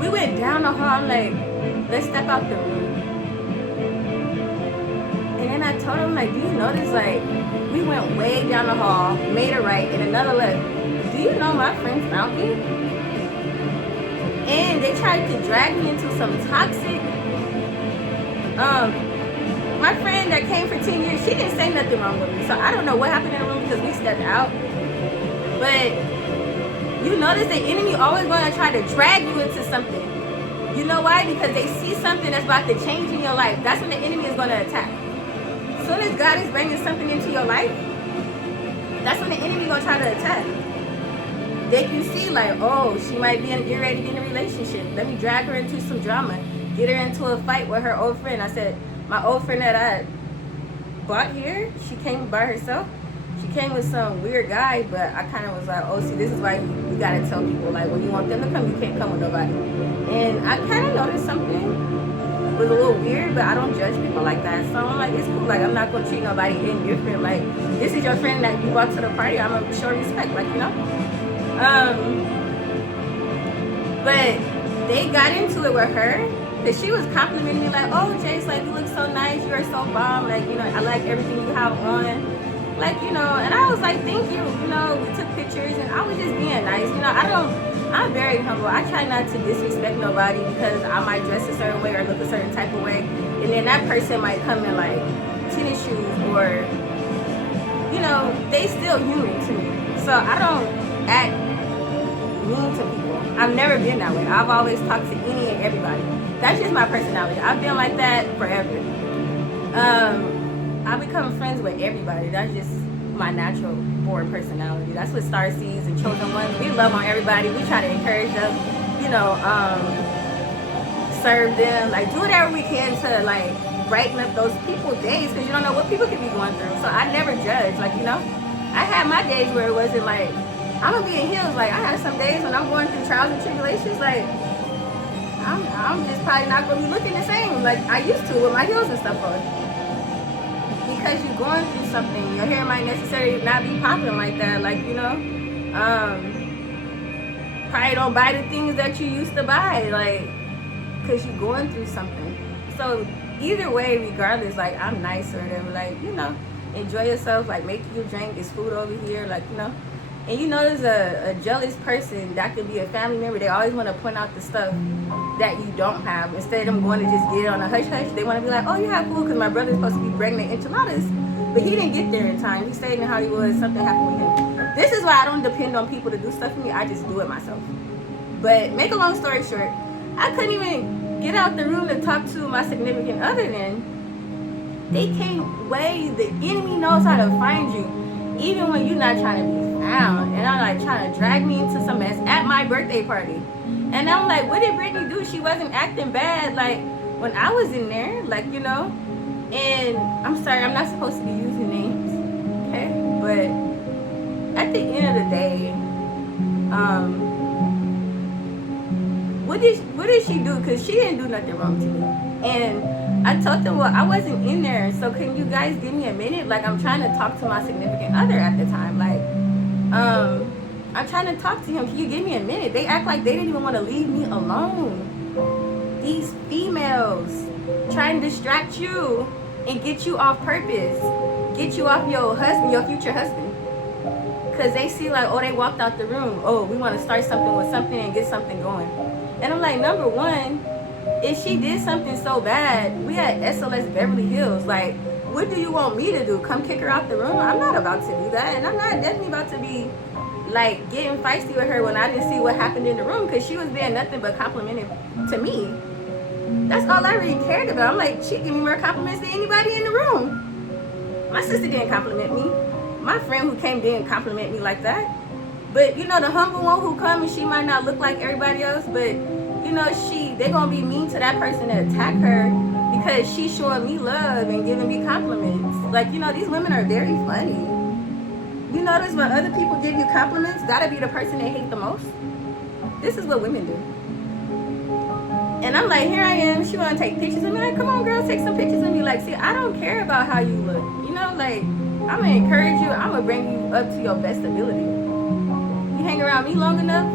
We went down the hall, I'm like, let's step out the room. And then I told him, like, do you notice, like, we went way down the hall, made a right, and another left. Do you know my friends found me? And they tried to drag me into some toxic, my friend that came for 10 years, she didn't say nothing wrong with me. So I don't know what happened in the room because we stepped out. But you notice the enemy always going to try to drag you into something. You know why? Because they see something that's about to change in your life. That's when the enemy is going to attack. As soon as God is bringing something into your life, that's when the enemy is going to try to attack. They can see like, oh, she might be getting ready to be in a relationship. Let me drag her into some drama. Get her into a fight with her old friend. I said, my old friend that I bought here, she came by herself. She came with some weird guy, but I kind of was like, oh, see, this is why you got to tell people, like, when you want them to come, you can't come with nobody. And I kind of noticed something was a little weird, but I don't judge people like that. So I'm like, it's cool. Like, I'm not going to treat nobody indifferent. Like, this is your friend that you brought to the party. I'm going to show respect, like, you know? But they got into it with her. Cause she was complimenting me like, oh, Jace, like, you look so nice, you are so bomb, like, you know, I like everything you have on, like, you know, and I was like, thank you, you know, we took pictures, and I was just being nice, you know, I'm very humble. I try not to disrespect nobody because I might dress a certain way or look a certain type of way, and then that person might come in like tennis shoes, or, you know, they still human to me, so I don't act mean to people. I've never been that way. I've always talked to any and everybody. That's just my personality. I've been like that forever. I become friends with everybody. That's just my natural born personality. That's what Star Seeds and Chosen Ones. We love on everybody. We try to encourage them, you know, serve them, like do whatever we can to like brighten up those people's days, because you don't know what people could be going through. So I never judge. Like, you know, I had my days where it wasn't like, I'm gonna be in heels. Like, I had some days when I'm going through trials and tribulations, like I'm just probably not gonna be looking the same like I used to with my heels and stuff on. Because you're going through something. Your hair might necessarily not be popping like that. Like, you know, probably don't buy the things that you used to buy, like, because you're going through something. So either way, regardless, like, I'm nice or whatever. Like, you know, enjoy yourself. Like, make your drink. There's food over here. Like, you know. And you know, there's a jealous person that could be a family member. They always want to point out the stuff that you don't have. Instead of them going to just get it on a hush-hush, they want to be like, oh, you have food because my brother's supposed to be bringing the enchiladas. But he didn't get there in time. He stayed in Hollywood. Something happened with him. This is why I don't depend on people to do stuff for me. I just do it myself. But make a long story short, I couldn't even get out the room to talk to my significant other then. They can't wait. The enemy knows how to find you, even when you're not trying to be found. And I'm like trying to drag me into some mess at my birthday party. And I'm like, what did Brittany do? She wasn't acting bad like when I was in there, like, you know. And I'm sorry, I'm not supposed to be using names, okay? But at the end of the day, what did she do? Because she didn't do nothing wrong to me. And I told them, well, I wasn't in there, so can you guys give me a minute? Like, I'm trying to talk to my significant other at the time. Like, I'm trying to talk to him. Can you give me a minute? They act like they didn't even want to leave me alone. These females try and distract you and get you off purpose. Get you off your husband, your future husband. Because they see like, oh, they walked out the room. Oh, we want to start something with something and get something going. And I'm like, number one, if she did something so bad, we had SLS Beverly Hills. Like, what do you want me to do? Come kick her out the room? I'm not about to do that. And I'm not definitely about to be, like, getting feisty with her when I didn't see what happened in the room, because she was being nothing but complimented to me. That's all I really cared about. I'm like, she give me more compliments than anybody in the room. My sister didn't compliment me. My friend who came didn't compliment me like that. But, you know, the humble one who come, and she might not look like everybody else, but, you know, they gonna be mean to that person that attack her because she's showing me love and giving me compliments. Like, you know, these women are very funny. You notice when other people give you compliments, gotta be the person they hate the most. This is what women do. And I'm like, here I am, she wanna take pictures of me. Like, come on girl, take some pictures of me. Like, see, I don't care about how you look. You know, like, I'm gonna encourage you, I'm gonna bring you up to your best ability. You hang around me long enough,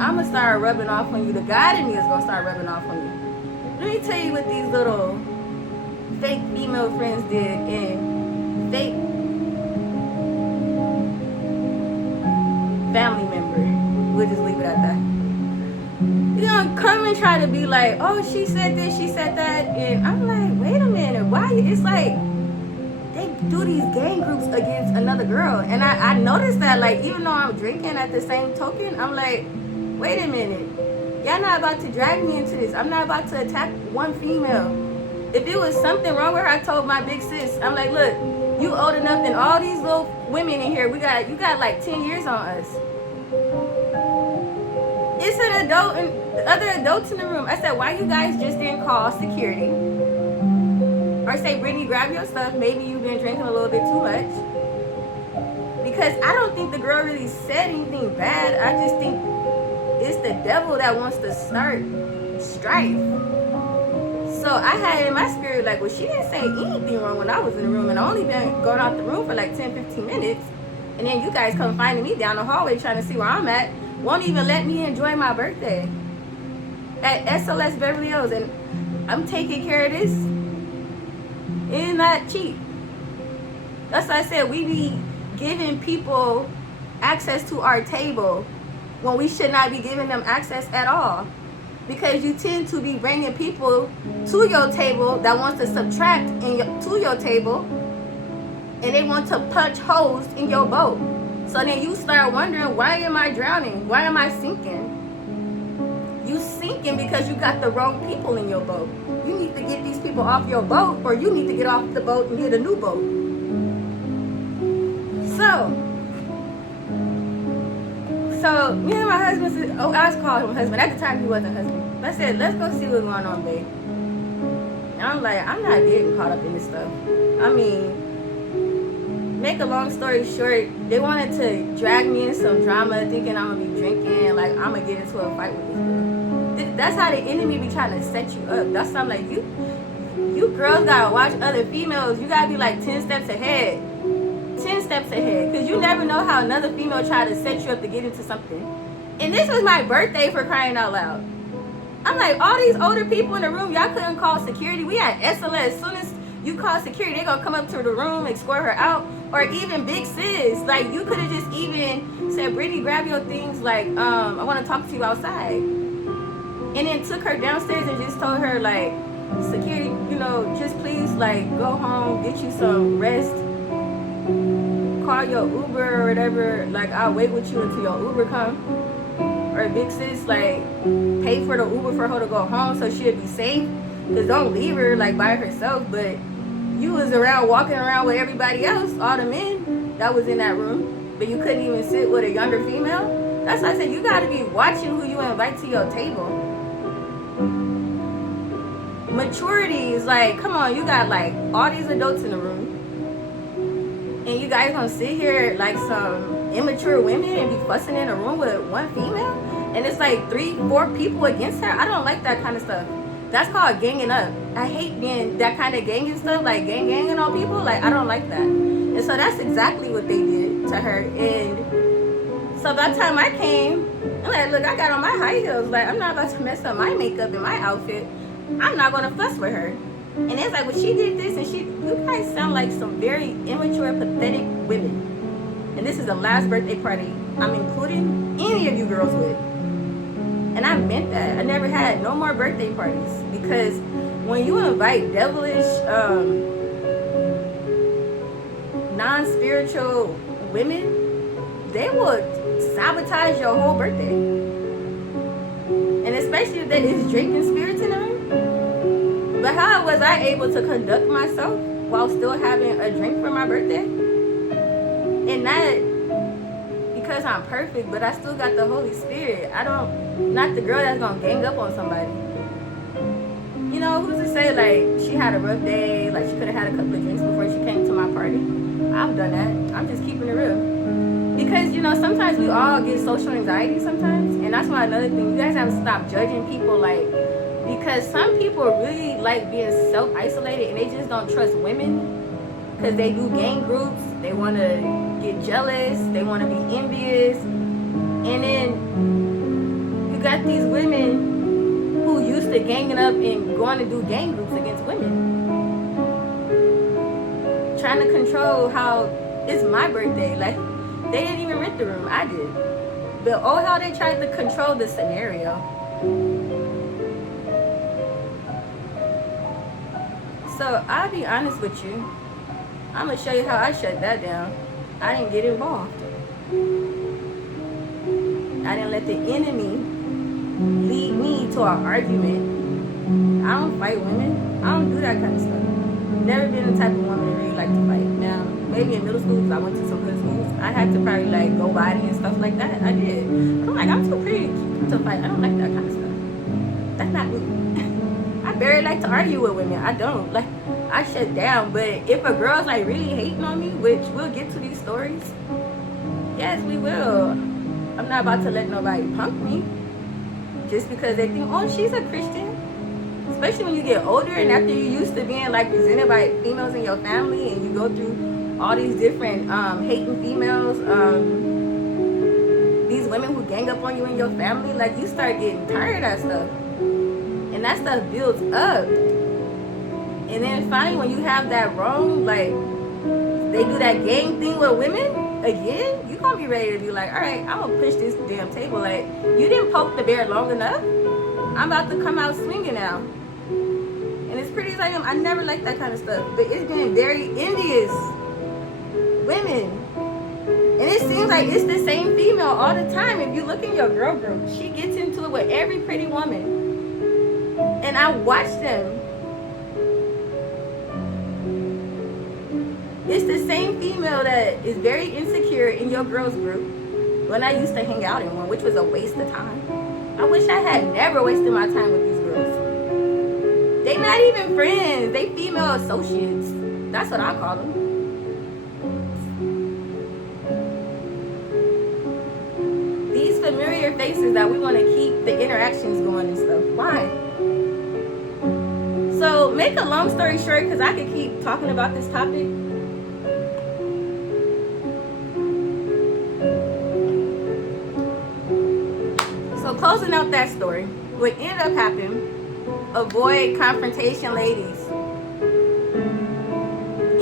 I'm gonna start rubbing off on you. The God in me is gonna start rubbing off on you. Let me tell you what these little fake female friends did, and fake family member. We'll just leave it at that. You know, come and try to be like, oh, she said this, she said that, and I'm like, wait a minute, why? It's like they do these gang groups against another girl, and I noticed that, like, even though I'm drinking, at the same token, I'm like, wait a minute, y'all not about to drag me into this. I'm not about to attack one female. If it was something wrong with her, I told my big sis, I'm like, look, you old enough than all these little women in here. You got like 10 years on us. It's an adult and other adults in the room. I said, why you guys just didn't call security? Or say, Brittany, grab your stuff. Maybe you've been drinking a little bit too much. Because I don't think the girl really said anything bad. I just think it's the devil that wants to start strife. So I had in my spirit, like, well, she didn't say anything wrong when I was in the room. And I only been going out the room for like 10, 15 minutes. And then you guys come finding me down the hallway trying to see where I'm at. Won't even let me enjoy my birthday at SLS Beverly Hills. And I'm taking care of this. It's not cheap. That's why I said we be giving people access to our table when we should not be giving them access at all. Because you tend to be bringing people to your table that wants to subtract to your table, and they want to punch holes in your boat. So then you start wondering, why am I drowning? Why am I sinking? You sinking because you got the wrong people in your boat. You need to get these people off your boat, or you need to get off the boat and get a new boat. So me and my husband said, I was calling him husband. At the time he wasn't husband. I said, let's go see what's going on, babe. And I'm like, I'm not getting caught up in this stuff. I mean, make a long story short, they wanted to drag me in some drama, thinking I'm gonna be drinking, like I'm gonna get into a fight with this girl. That's how the enemy be trying to set you up. That's something like you girls gotta watch other females. You gotta be like 10 steps ahead. 10 steps ahead, because you never know how another female try to set you up to get into something. And this was my birthday, for crying out loud. I'm like, all these older people in the room, y'all couldn't call security. We had SLS. As soon as you call security, they gonna come up to the room, escort her out. Or even big sis, like, you could have just even said, Brittany, grab your things, like, I want to talk to you outside. And then took her downstairs and just told her, like, security, you know, just please, like, go home, get you some rest, call your Uber or whatever, like, I'll wait with you until your Uber come. Or big sis, like, pay for the Uber for her to go home so she'll be safe. Because don't leave her, like, by herself. But you was around, walking around with everybody else, all the men that was in that room, but you couldn't even sit with a younger female. That's why I said, you got to be watching who you invite to your table. Maturity is like, come on, you got, like, all these adults in the room. And you guys gonna sit here like some immature women and be fussing in a room with one female? And it's like 3-4 people against her? I don't like that kind of stuff. That's called ganging up. I hate being that kind of ganging stuff, like ganging on people. Like, I don't like that. And so that's exactly what they did to her. And so by the time I came, I'm like, look, I got on my high heels. Like, I'm not about to mess up my makeup and my outfit. I'm not gonna fuss with her. And it's like, well, she did this, and you guys sound like some very immature, pathetic women. And this is the last birthday party I'm including any of you girls with. And I'm meant that. I never had no more birthday parties, because when you invite devilish, non-spiritual women, they will sabotage your whole birthday. And especially if there is drinking spirits in them. But how was I able to conduct myself while still having a drink for my birthday? And not because I'm perfect, but I still got the Holy Spirit. Not the girl that's gonna gang up on somebody. You know, who's to say, like, she had a rough day, like she could have had a couple of drinks before she came to my party. I've done that. I'm just keeping it real. Because, you know, sometimes we all get social anxiety sometimes. And that's why another thing, you guys have to stop judging people, like, because some people really like being self-isolated and they just don't trust women. Because they do gang groups, they want to get jealous, they want to be envious. And then you got these women who used to ganging up and going to do gang groups against women. Trying to control how it's my birthday. Like, they didn't even rent the room, I did. But oh, how they tried to control the scenario. So I'll be honest with you. I'm gonna show you how I shut that down. I didn't get involved. I didn't let the enemy lead me to an argument. I don't fight women. I don't do that kind of stuff. Never been the type of woman that really like to fight. Now, maybe in middle school, because I went to some good schools, I had to probably like go body and stuff like that. I did. I'm like, I'm too pretty to fight. I don't like that kind of stuff. That's not me. I barely like to argue with women. I don't. Like, I shut down. But if a girl's like really hating on me, which we'll get to these stories, yes, we will. I'm not about to let nobody punk me just because they think, oh, she's a Christian. Especially when you get older and after you used to being like presented by females in your family and you go through all these different hating females, these women who gang up on you in your family, like you start getting tired of that stuff. And that stuff builds up. And then finally when you have that wrong, like they do that gang thing with women again, you gonna be ready to be like, all right, I'm gonna push this damn table. Like, you didn't poke the bear long enough. I'm about to come out swinging now. And as pretty as I am, I never liked that kind of stuff. But it's been very envious women. And it seems like it's the same female all the time. If you look in your girl group, she gets into it with every pretty woman. And I watch them. It's the same female that is very insecure in your girls group when I used to hang out in one, which was a waste of time. I wish I had never wasted my time with these girls. They not even friends. They female associates. That's what I call them. These familiar faces that we want to keep the interactions going and stuff. Why? So make a long story short, because I could keep talking about this topic. So closing out that story, what ended up happening, avoid confrontation, ladies.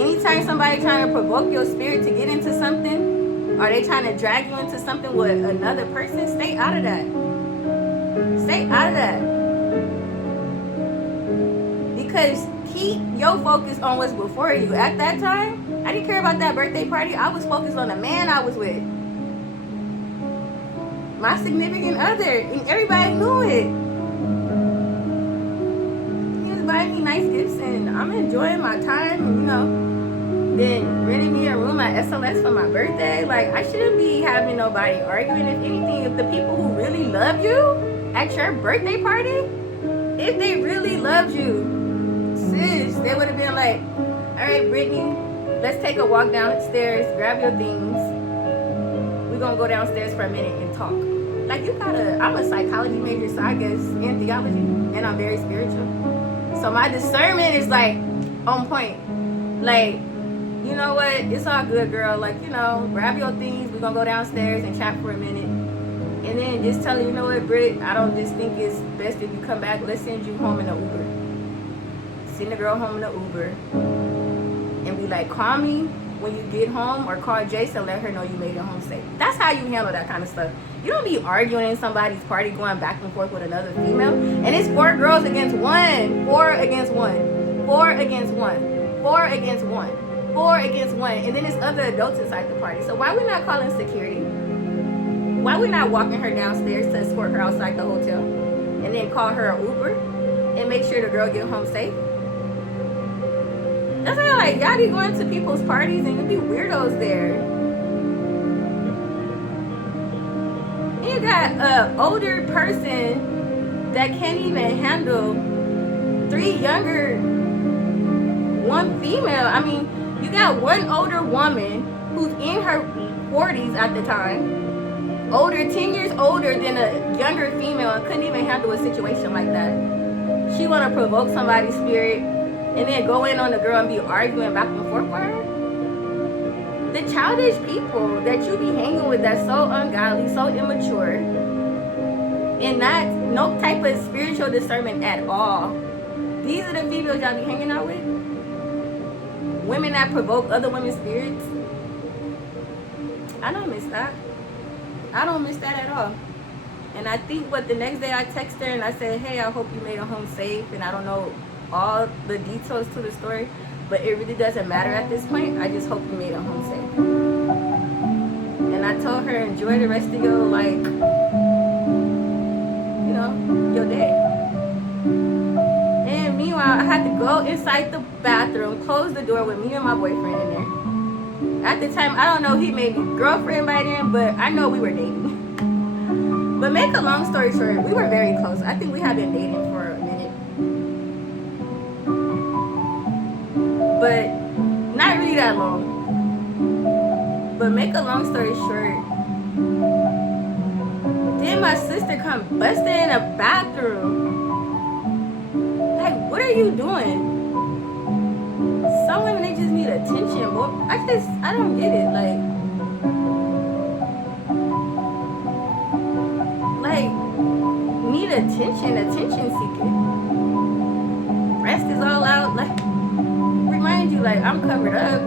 Anytime somebody trying to provoke your spirit to get into something, or they trying to drag you into something with another person, stay out of that. Stay out of that. Because keep your focus on what's before you. At that time, I didn't care about that birthday party. I was focused on the man I was with. My significant other. And everybody knew it. He was buying me nice gifts and I'm enjoying my time. And, you know, then renting me a room at SLS for my birthday. Like, I shouldn't be having nobody arguing. If anything, if the people who really love you at your birthday party, if they really loved you, sis, they would have been like, all right, Brittany, let's take a walk down the stairs, grab your things. We're going to go downstairs for a minute and talk. Like, you gotta, I'm a psychology major, so I guess in theology, and I'm very spiritual. So my discernment is like on point. Like, you know what, it's all good, girl. Like, you know, grab your things, we're going to go downstairs and chat for a minute. And then just tell her, you know what, Britt, I don't just think it's best if you come back. Let's send you home in an Uber. Send the girl home in an Uber. And be like, call me when you get home, or call Jace and let her know you made it home safe. That's how you handle that kind of stuff. You don't be arguing in somebody's party, going back and forth with another female. And it's 4 girls against 1. 4 against 1. 4 against 1. 4 against 1. 4 against 1. And then there's other adults inside the party. So why we not calling security? Why we not walking her downstairs to escort her outside the hotel? And then call her an Uber and make sure the girl get home safe? That's why, like, y'all be going to people's parties and you be weirdos there. And you got an older person that can't even handle 3 younger, 1 female. I mean, you got 1 older woman who's in her 40s at the time, older, 10 years older than a younger female, and couldn't even handle a situation like that. She want to provoke somebody's spirit and then go in on the girl and be arguing back and forth with her. The childish people that you be hanging with that's so ungodly, so immature, and not no type of spiritual discernment at all. These are the females y'all be hanging out with. Women that provoke other women's spirits. I don't miss that. I don't miss that at all. And I think the next day I text her and I said, hey, I hope you made it home safe. And I don't know all the details to the story, but it really doesn't matter at this point. I just hope you made it home safe. And I told her, enjoy the rest of your, like, you know, your day. And meanwhile, I had to go inside the bathroom, close the door with me and my boyfriend in there. At the time, I don't know, he made me girlfriend by then, but I know we were dating. But make a long story short, we were very close. I think we had been dating for a minute. But not really that long. But make a long story short, then my sister come busting in the bathroom. Like, what are you doing? Some women, they just need attention, boy. I don't get it. Like need attention seeking. Breast is all out. Like, remind you, like, I'm covered up.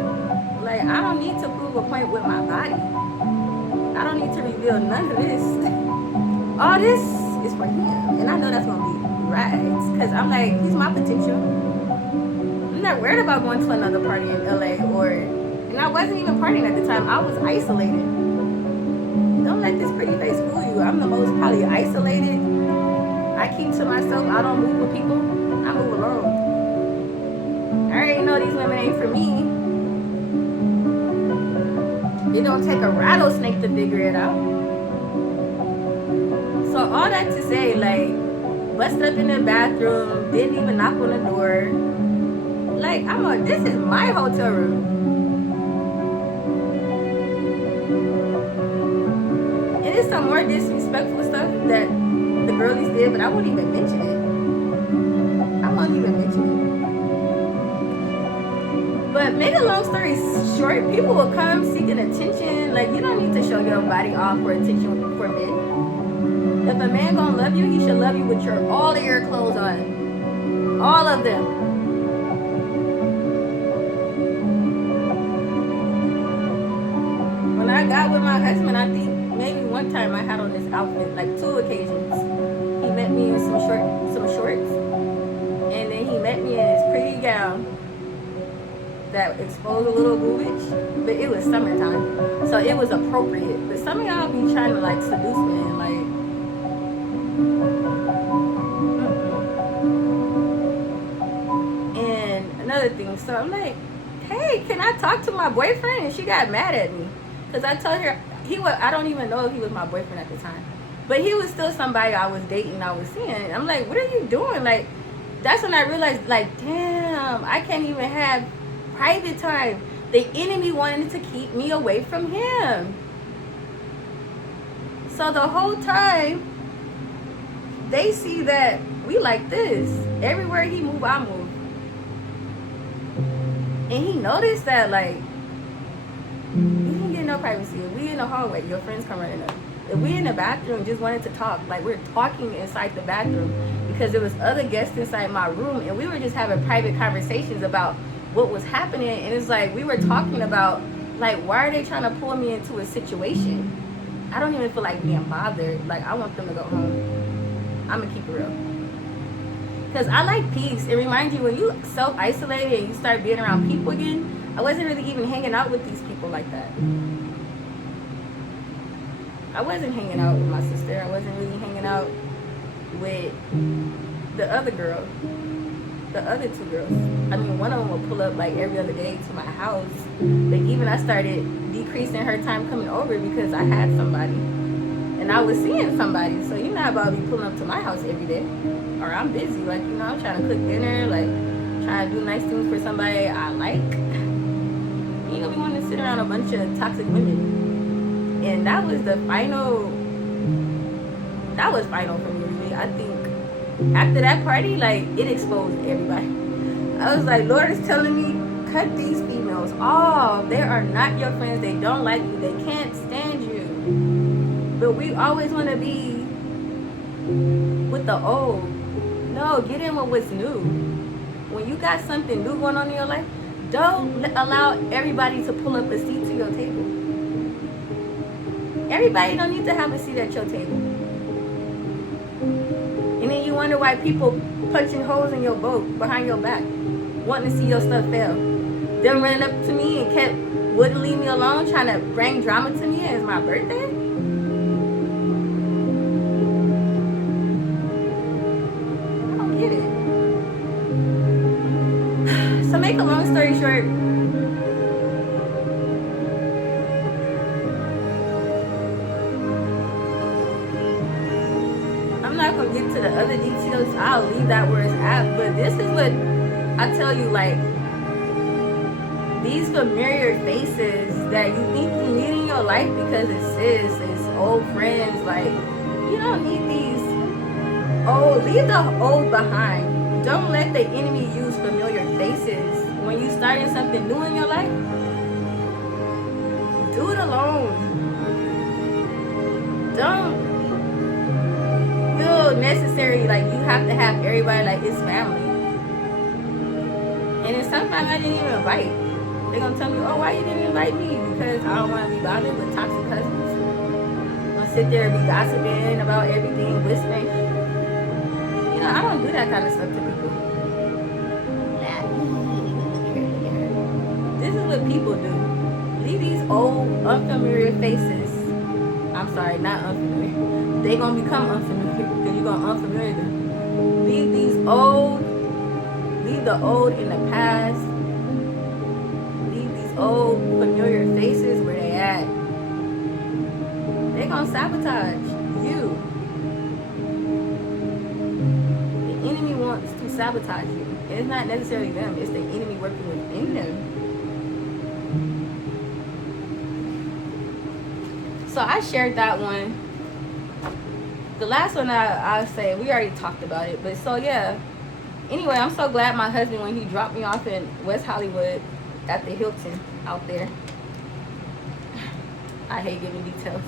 Like, I don't need to prove a point with my body. I don't need to reveal none of this. All this is for him, and I know that's gonna be right. Cause I'm like, he's my potential. I'm not worried about going to another party in LA, and I wasn't even partying at the time. I was isolated. Don't let this pretty face fool you. I'm the most probably isolated. I keep to myself. I don't move with people. I move alone. I already know these women ain't for me. It don't take a rattlesnake to figure it out. So all that to say, like, bust up in the bathroom, didn't even knock on the door. Like, this is my hotel room. And it's some more disrespectful stuff that the girlies did, but I won't even mention it. But make a long story short, people will come seeking attention. Like, you don't need to show your body off for attention for men. If a man gonna love you, he should love you with all of your clothes on. All of them. When I got with my husband, I think maybe one time I had on this outfit, like 2 occasions. He met me in some shorts, and then he met me in his pretty gown that exposed a little boobage, but it was summertime, so it was appropriate. But some of y'all be trying to, like, seduce men, like, And another thing, so I'm like, hey, can I talk to my boyfriend? And she got mad at me, because I told her, I don't even know if he was my boyfriend at the time, but he was still somebody I was dating, I was seeing. I'm like, what are you doing? Like, that's when I realized, like, damn, I can't even have private time. The enemy wanted to keep me away from him. So the whole time, they see that we like this. Everywhere he move, I move. And he noticed that, like, you can get no privacy. If we in the hallway, your friends come running up. If we in the bathroom, just wanted to talk, like, we're talking inside the bathroom, because there was other guests inside my room, and we were just having private conversations about what was happening. And it's like we were talking about, like, why are they trying to pull me into a situation? I don't even feel like being bothered. Like, I want them to go home. I'm gonna keep it real. Because I like peace. It reminds you when you self-isolated and you start being around people again, I wasn't really even hanging out with these people like that. I wasn't hanging out with my sister. I wasn't really hanging out with the other girl. The other two girls. I mean, one of them would pull up like every other day to my house. But even I started decreasing her time coming over because I had somebody. And I was seeing somebody. So you're not about to be pulling up to my house every day. Or I'm busy. Like, you know, I'm trying to cook dinner. Like, trying to do nice things for somebody I like. You know, we want to sit around a bunch of toxic women. And that was the final. That was final for me, really. I think after that party, like, it exposed everybody. I was like, Lord is telling me, cut these females off. They are not your friends. They don't like you. They can't stand you. But we always want to be with the old. No, get in with what's new. When you got something new going on in your life, don't allow everybody to pull up a seat to your table. Everybody don't need to have a seat at your table. And then you wonder why people punching holes in your boat behind your back, wanting to see your stuff fail. Them running up to me and wouldn't leave me alone, trying to bring drama to me as my birthday. I don't get it. So make a long story short, I'm not gonna get to the other details. I'll leave that where it's at. But this is what I tell you, like, these familiar faces that you think you need in your life because it's sis, it's old friends, like, you don't need these. Oh, leave the old behind. Don't let the enemy use familiar faces when you starting something new in your life. Do it alone. Don't feel necessary like you have to have everybody like it's family. And then sometimes I didn't even invite. They're gonna tell me, oh, why you didn't invite me? Because I don't want to be bothered with toxic cousins. I'm gonna sit there and be gossiping about everything, whispering. You know, I don't do that kind of stuff to people. This is what people do. Leave these old, unfamiliar faces. I'm sorry, not unfamiliar. They're gonna become unfamiliar because you're gonna unfamiliar them. Leave these old, leave the old in the past. Leave these old familiar faces where they at. They're gonna sabotage you. The enemy wants to sabotage you. And it's not necessarily them, it's the enemy working within them. So I shared that one. The last one I say, we already talked about it. But so yeah. Anyway, I'm so glad my husband, when he dropped me off in West Hollywood at the Hilton out there. I hate giving details.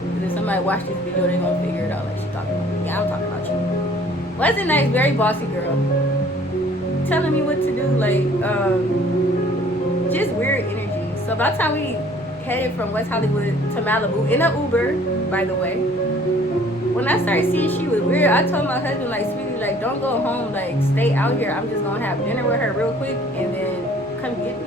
Because if somebody watch this video, they're going to figure it out like she's talking about me. Yeah, I'm talking about you. Wasn't nice, very bossy girl. Telling me what to do, like, just weird energy. So by the time we headed from West Hollywood to Malibu in an Uber, by the way, when I started seeing she was weird, I told my husband, like, sweetie, like, don't go home, like, stay out here. I'm just gonna have dinner with her real quick and then come get me.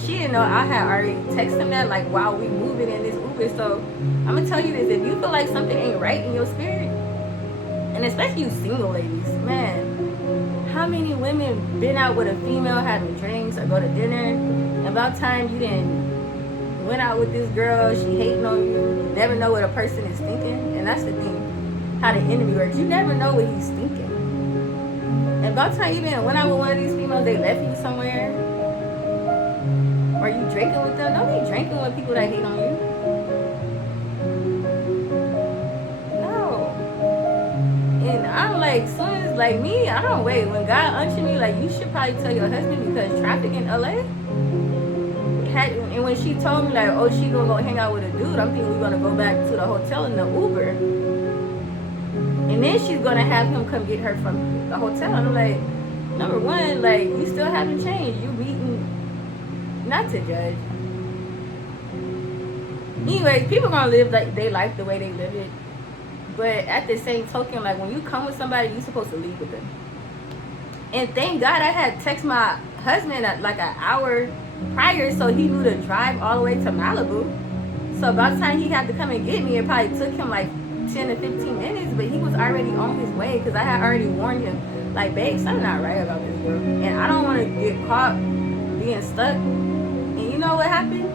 She didn't know I had already texted him that, like, while we moving in this Uber. So I'm gonna tell you this: if you feel like something ain't right in your spirit, and especially you single ladies, man, how many women been out with a female having drinks or go to dinner, and about time you didn't went out with this girl, she hating on you, you never know what a person is thinking. And that's the thing, how the enemy works. You never know what he's thinking. And by the time you didn't went out with one of these females, they left you somewhere, or you drinking with them. Don't be drinking with people that hate on you. No. And I'm like, soon as, like me, I don't wait. When God unctioned me, like, you should probably tell your husband, because traffic in LA. And when she told me, like, oh, she gonna go hang out with a dude, I'm thinking we're gonna go back to the hotel in the Uber. And then she's gonna have him come get her from the hotel. And I'm like, number one, like, you still haven't changed. You meeting, not to judge. Anyways, people gonna live like their life the way they live it. But at the same token, like, when you come with somebody, you're supposed to leave with them. And thank God I had text my husband at like an hour prior, so he knew to drive all the way to Malibu. So by the time he had to come and get me, it probably took him like 10 to 15 minutes, but he was already on his way because I had already warned him, like, babe, something not right about this girl. And I don't want to get caught being stuck. And you know what happened?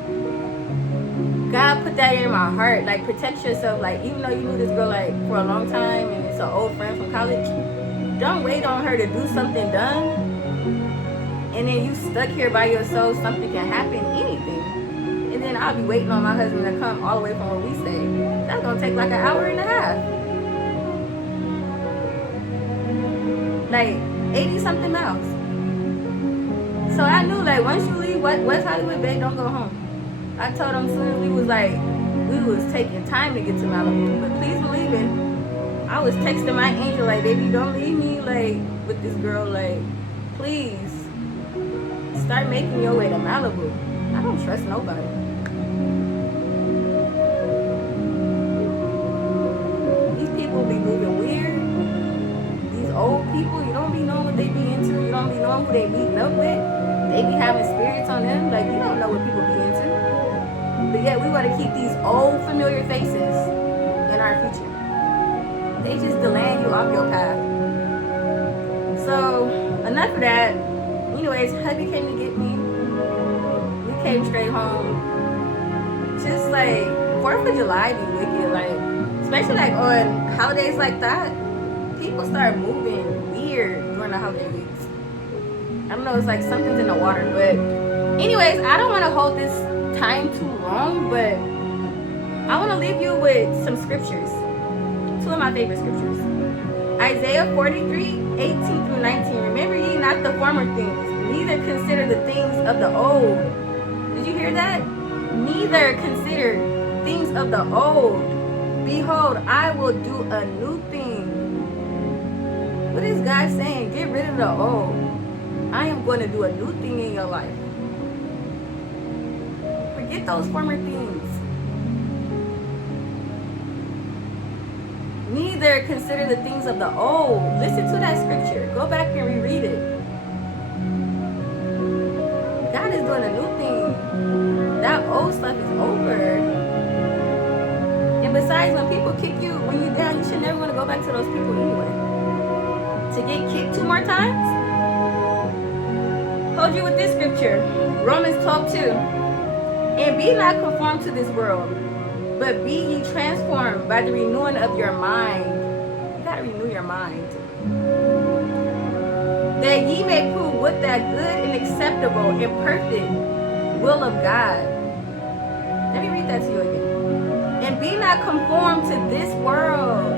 God put that in my heart, like, protect yourself. Like, even though you knew this girl like for a long time and it's an old friend from college, don't wait on her to do something dumb and then you stuck here by yourself. Something can happen, anything. And then I'll be waiting on my husband to come all the way from where we stay. That's gonna take like an hour and a half, like 80 something miles. So I knew, like, once you leave West Hollywood, babe, don't go home. I told him soon as we was taking time to get to Malibu. But please believe it, I was texting my angel, like, baby, don't leave me, like, with this girl. Like, please start making your way to Malibu. I don't trust nobody. These people be moving weird. These old people, you don't be knowing what they be into. You don't be knowing who they meeting up with. They be having spirits on them. Like, you don't know what people be into. But yet we want to keep these old familiar faces in our future. They just delaying you off your path. So enough of that. Anyways, hubby came to get me. We came straight home. Just like 4th of July be wicked, like, especially like on holidays like that. People start moving weird during the holiday weeks. I don't know, it's like something's in the water. But anyways, I don't want to hold this time too long, but I want to leave you with some scriptures. 2 of my favorite scriptures. Isaiah 43:18-19. Remember ye not the former things, neither consider the things of the old. Did you hear that? Neither consider things of the old. Behold, I will do a new thing. What is God saying? Get rid of the old. I am going to do a new thing in your life. Forget those former things. Neither consider the things of the old. Listen to that scripture. Go back and reread it. God is doing a new thing. That old stuff is over. And besides, when people kick you, when you're down, you should never want to go back to those people anyway. To get kicked 2 more times? Hold you with this scripture. Romans 12:2. And be not conformed to this world, but be ye transformed by the renewing of your mind. You gotta renew your mind. That ye may prove what that good and acceptable and perfect will of God. Let me read that to you again. And be not conformed to this world,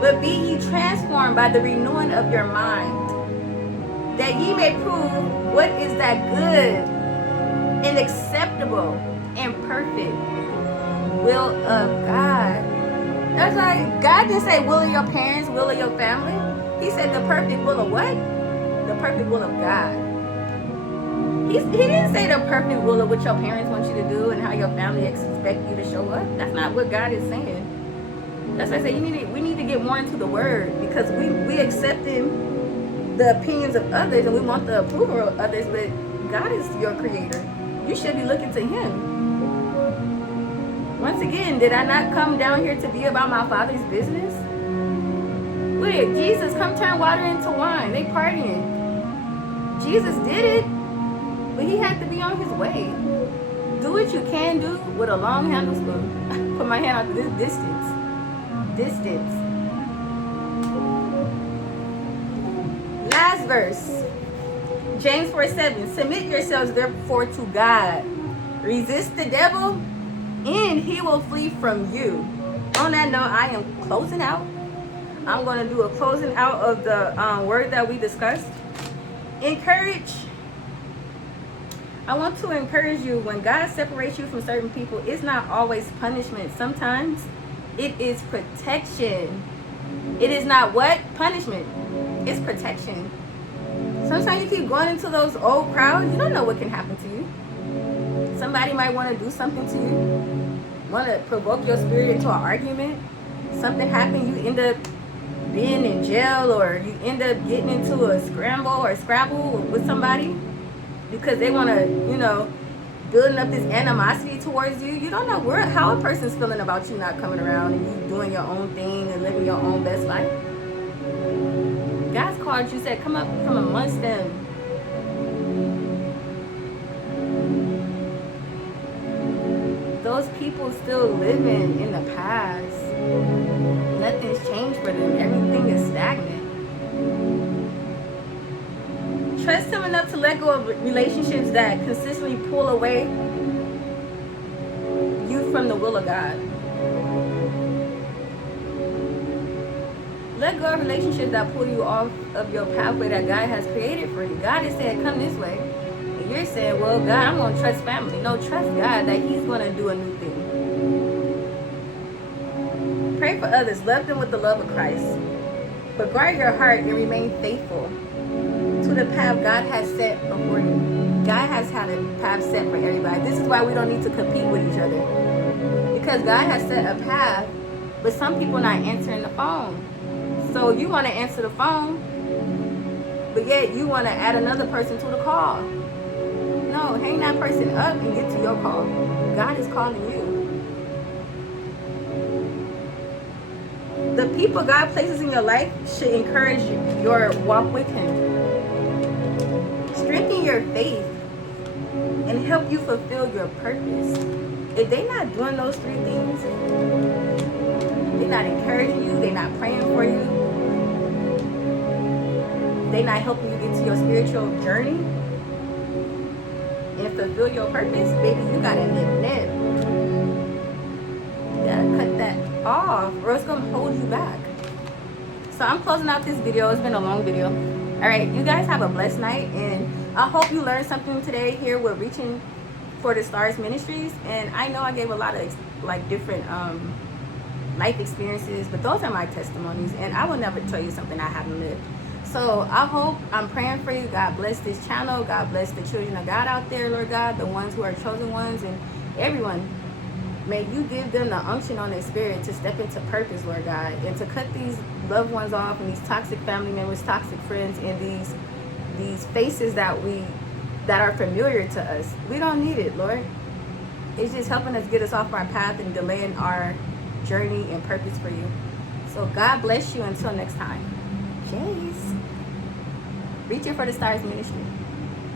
but be ye transformed by the renewing of your mind. That ye may prove what is that good and acceptable and perfect will of God. That's like, God didn't say will of your parents, will of your family. He said the perfect will of what? The perfect will of God. He didn't say the perfect will of what your parents want you to do and how your family expect you to show up. That's not what God is saying. That's why I say we need to get more into the word, because we accepting the opinions of others and we want the approval of others, but God is your creator. You should be looking to him. Once again, did I not come down here to be about my Father's business? Wait, Jesus, come turn water into wine. They partying. Jesus did it, but he had to be on his way. Do what you can do with a long handle spoon. Put my hand out to this distance. Last verse. James 4:7. Submit yourselves therefore to God. Resist the devil, and he will flee from you. On that note, I am closing out. I'm going to do a closing out of the word that we discussed. Encourage. I want to encourage you, when God separates you from certain people, it's not always punishment. Sometimes it is protection. It is not what? Punishment. It's protection. Sometimes you keep going into those old crowds, you don't know what can happen to you. Somebody might want to do something to you, want to provoke your spirit into an argument. Something happened, you end up being in jail, or you end up getting into a scrabble with somebody because they want to, building up this animosity towards you. You don't know how a person's feeling about you not coming around and you doing your own thing and living your own best life. God's called you, said, come up from amongst them. Those people still living in the past. Nothing's changed for them. Everything is stagnant. Trust him enough to let go of relationships that consistently pull away you from the will of God. Let go of relationships that pull you off of your pathway that God has created for you. God has said, come this way. And you're saying, well, God, I'm going to trust family. No, trust God that he's going to do a new thing. Pray for others. Love them with the love of Christ. But guard your heart and remain faithful to the path God has set before you. God has had a path set for everybody. This is why we don't need to compete with each other. Because God has set a path, but some people are not answering the phone. So you want to answer the phone, but yet you want to add another person to the call. No, hang that person up and get to your call. God is calling you. The people God places in your life should encourage your walk with him. Strengthen your faith and help you fulfill your purpose. If they're not doing those three things, they're not encouraging you, they're not praying for you, they're not helping you get to your spiritual journey and fulfill your purpose, baby, you gotta nip. You gotta cut that off or it's gonna hold you back. So I'm closing out this video. It's been a long video. All right, you guys have a blessed night, and I hope you learned something today here with Reaching for the Stars Ministries. And I know I gave a lot of different life experiences, but those are my testimonies, and I will never tell you something I haven't lived. So I'm praying for you. God bless this channel. God bless the children of God out there, Lord God, the ones who are chosen ones, and everyone. May you give them the unction on their spirit to step into purpose, Lord God, and to cut these loved ones off and these toxic family members, toxic friends, and these faces that are familiar to us. We don't need it, Lord. It's just helping us get us off our path and delaying our journey and purpose for you. So God bless you until next time. Jace. Reaching for the Stars Ministry.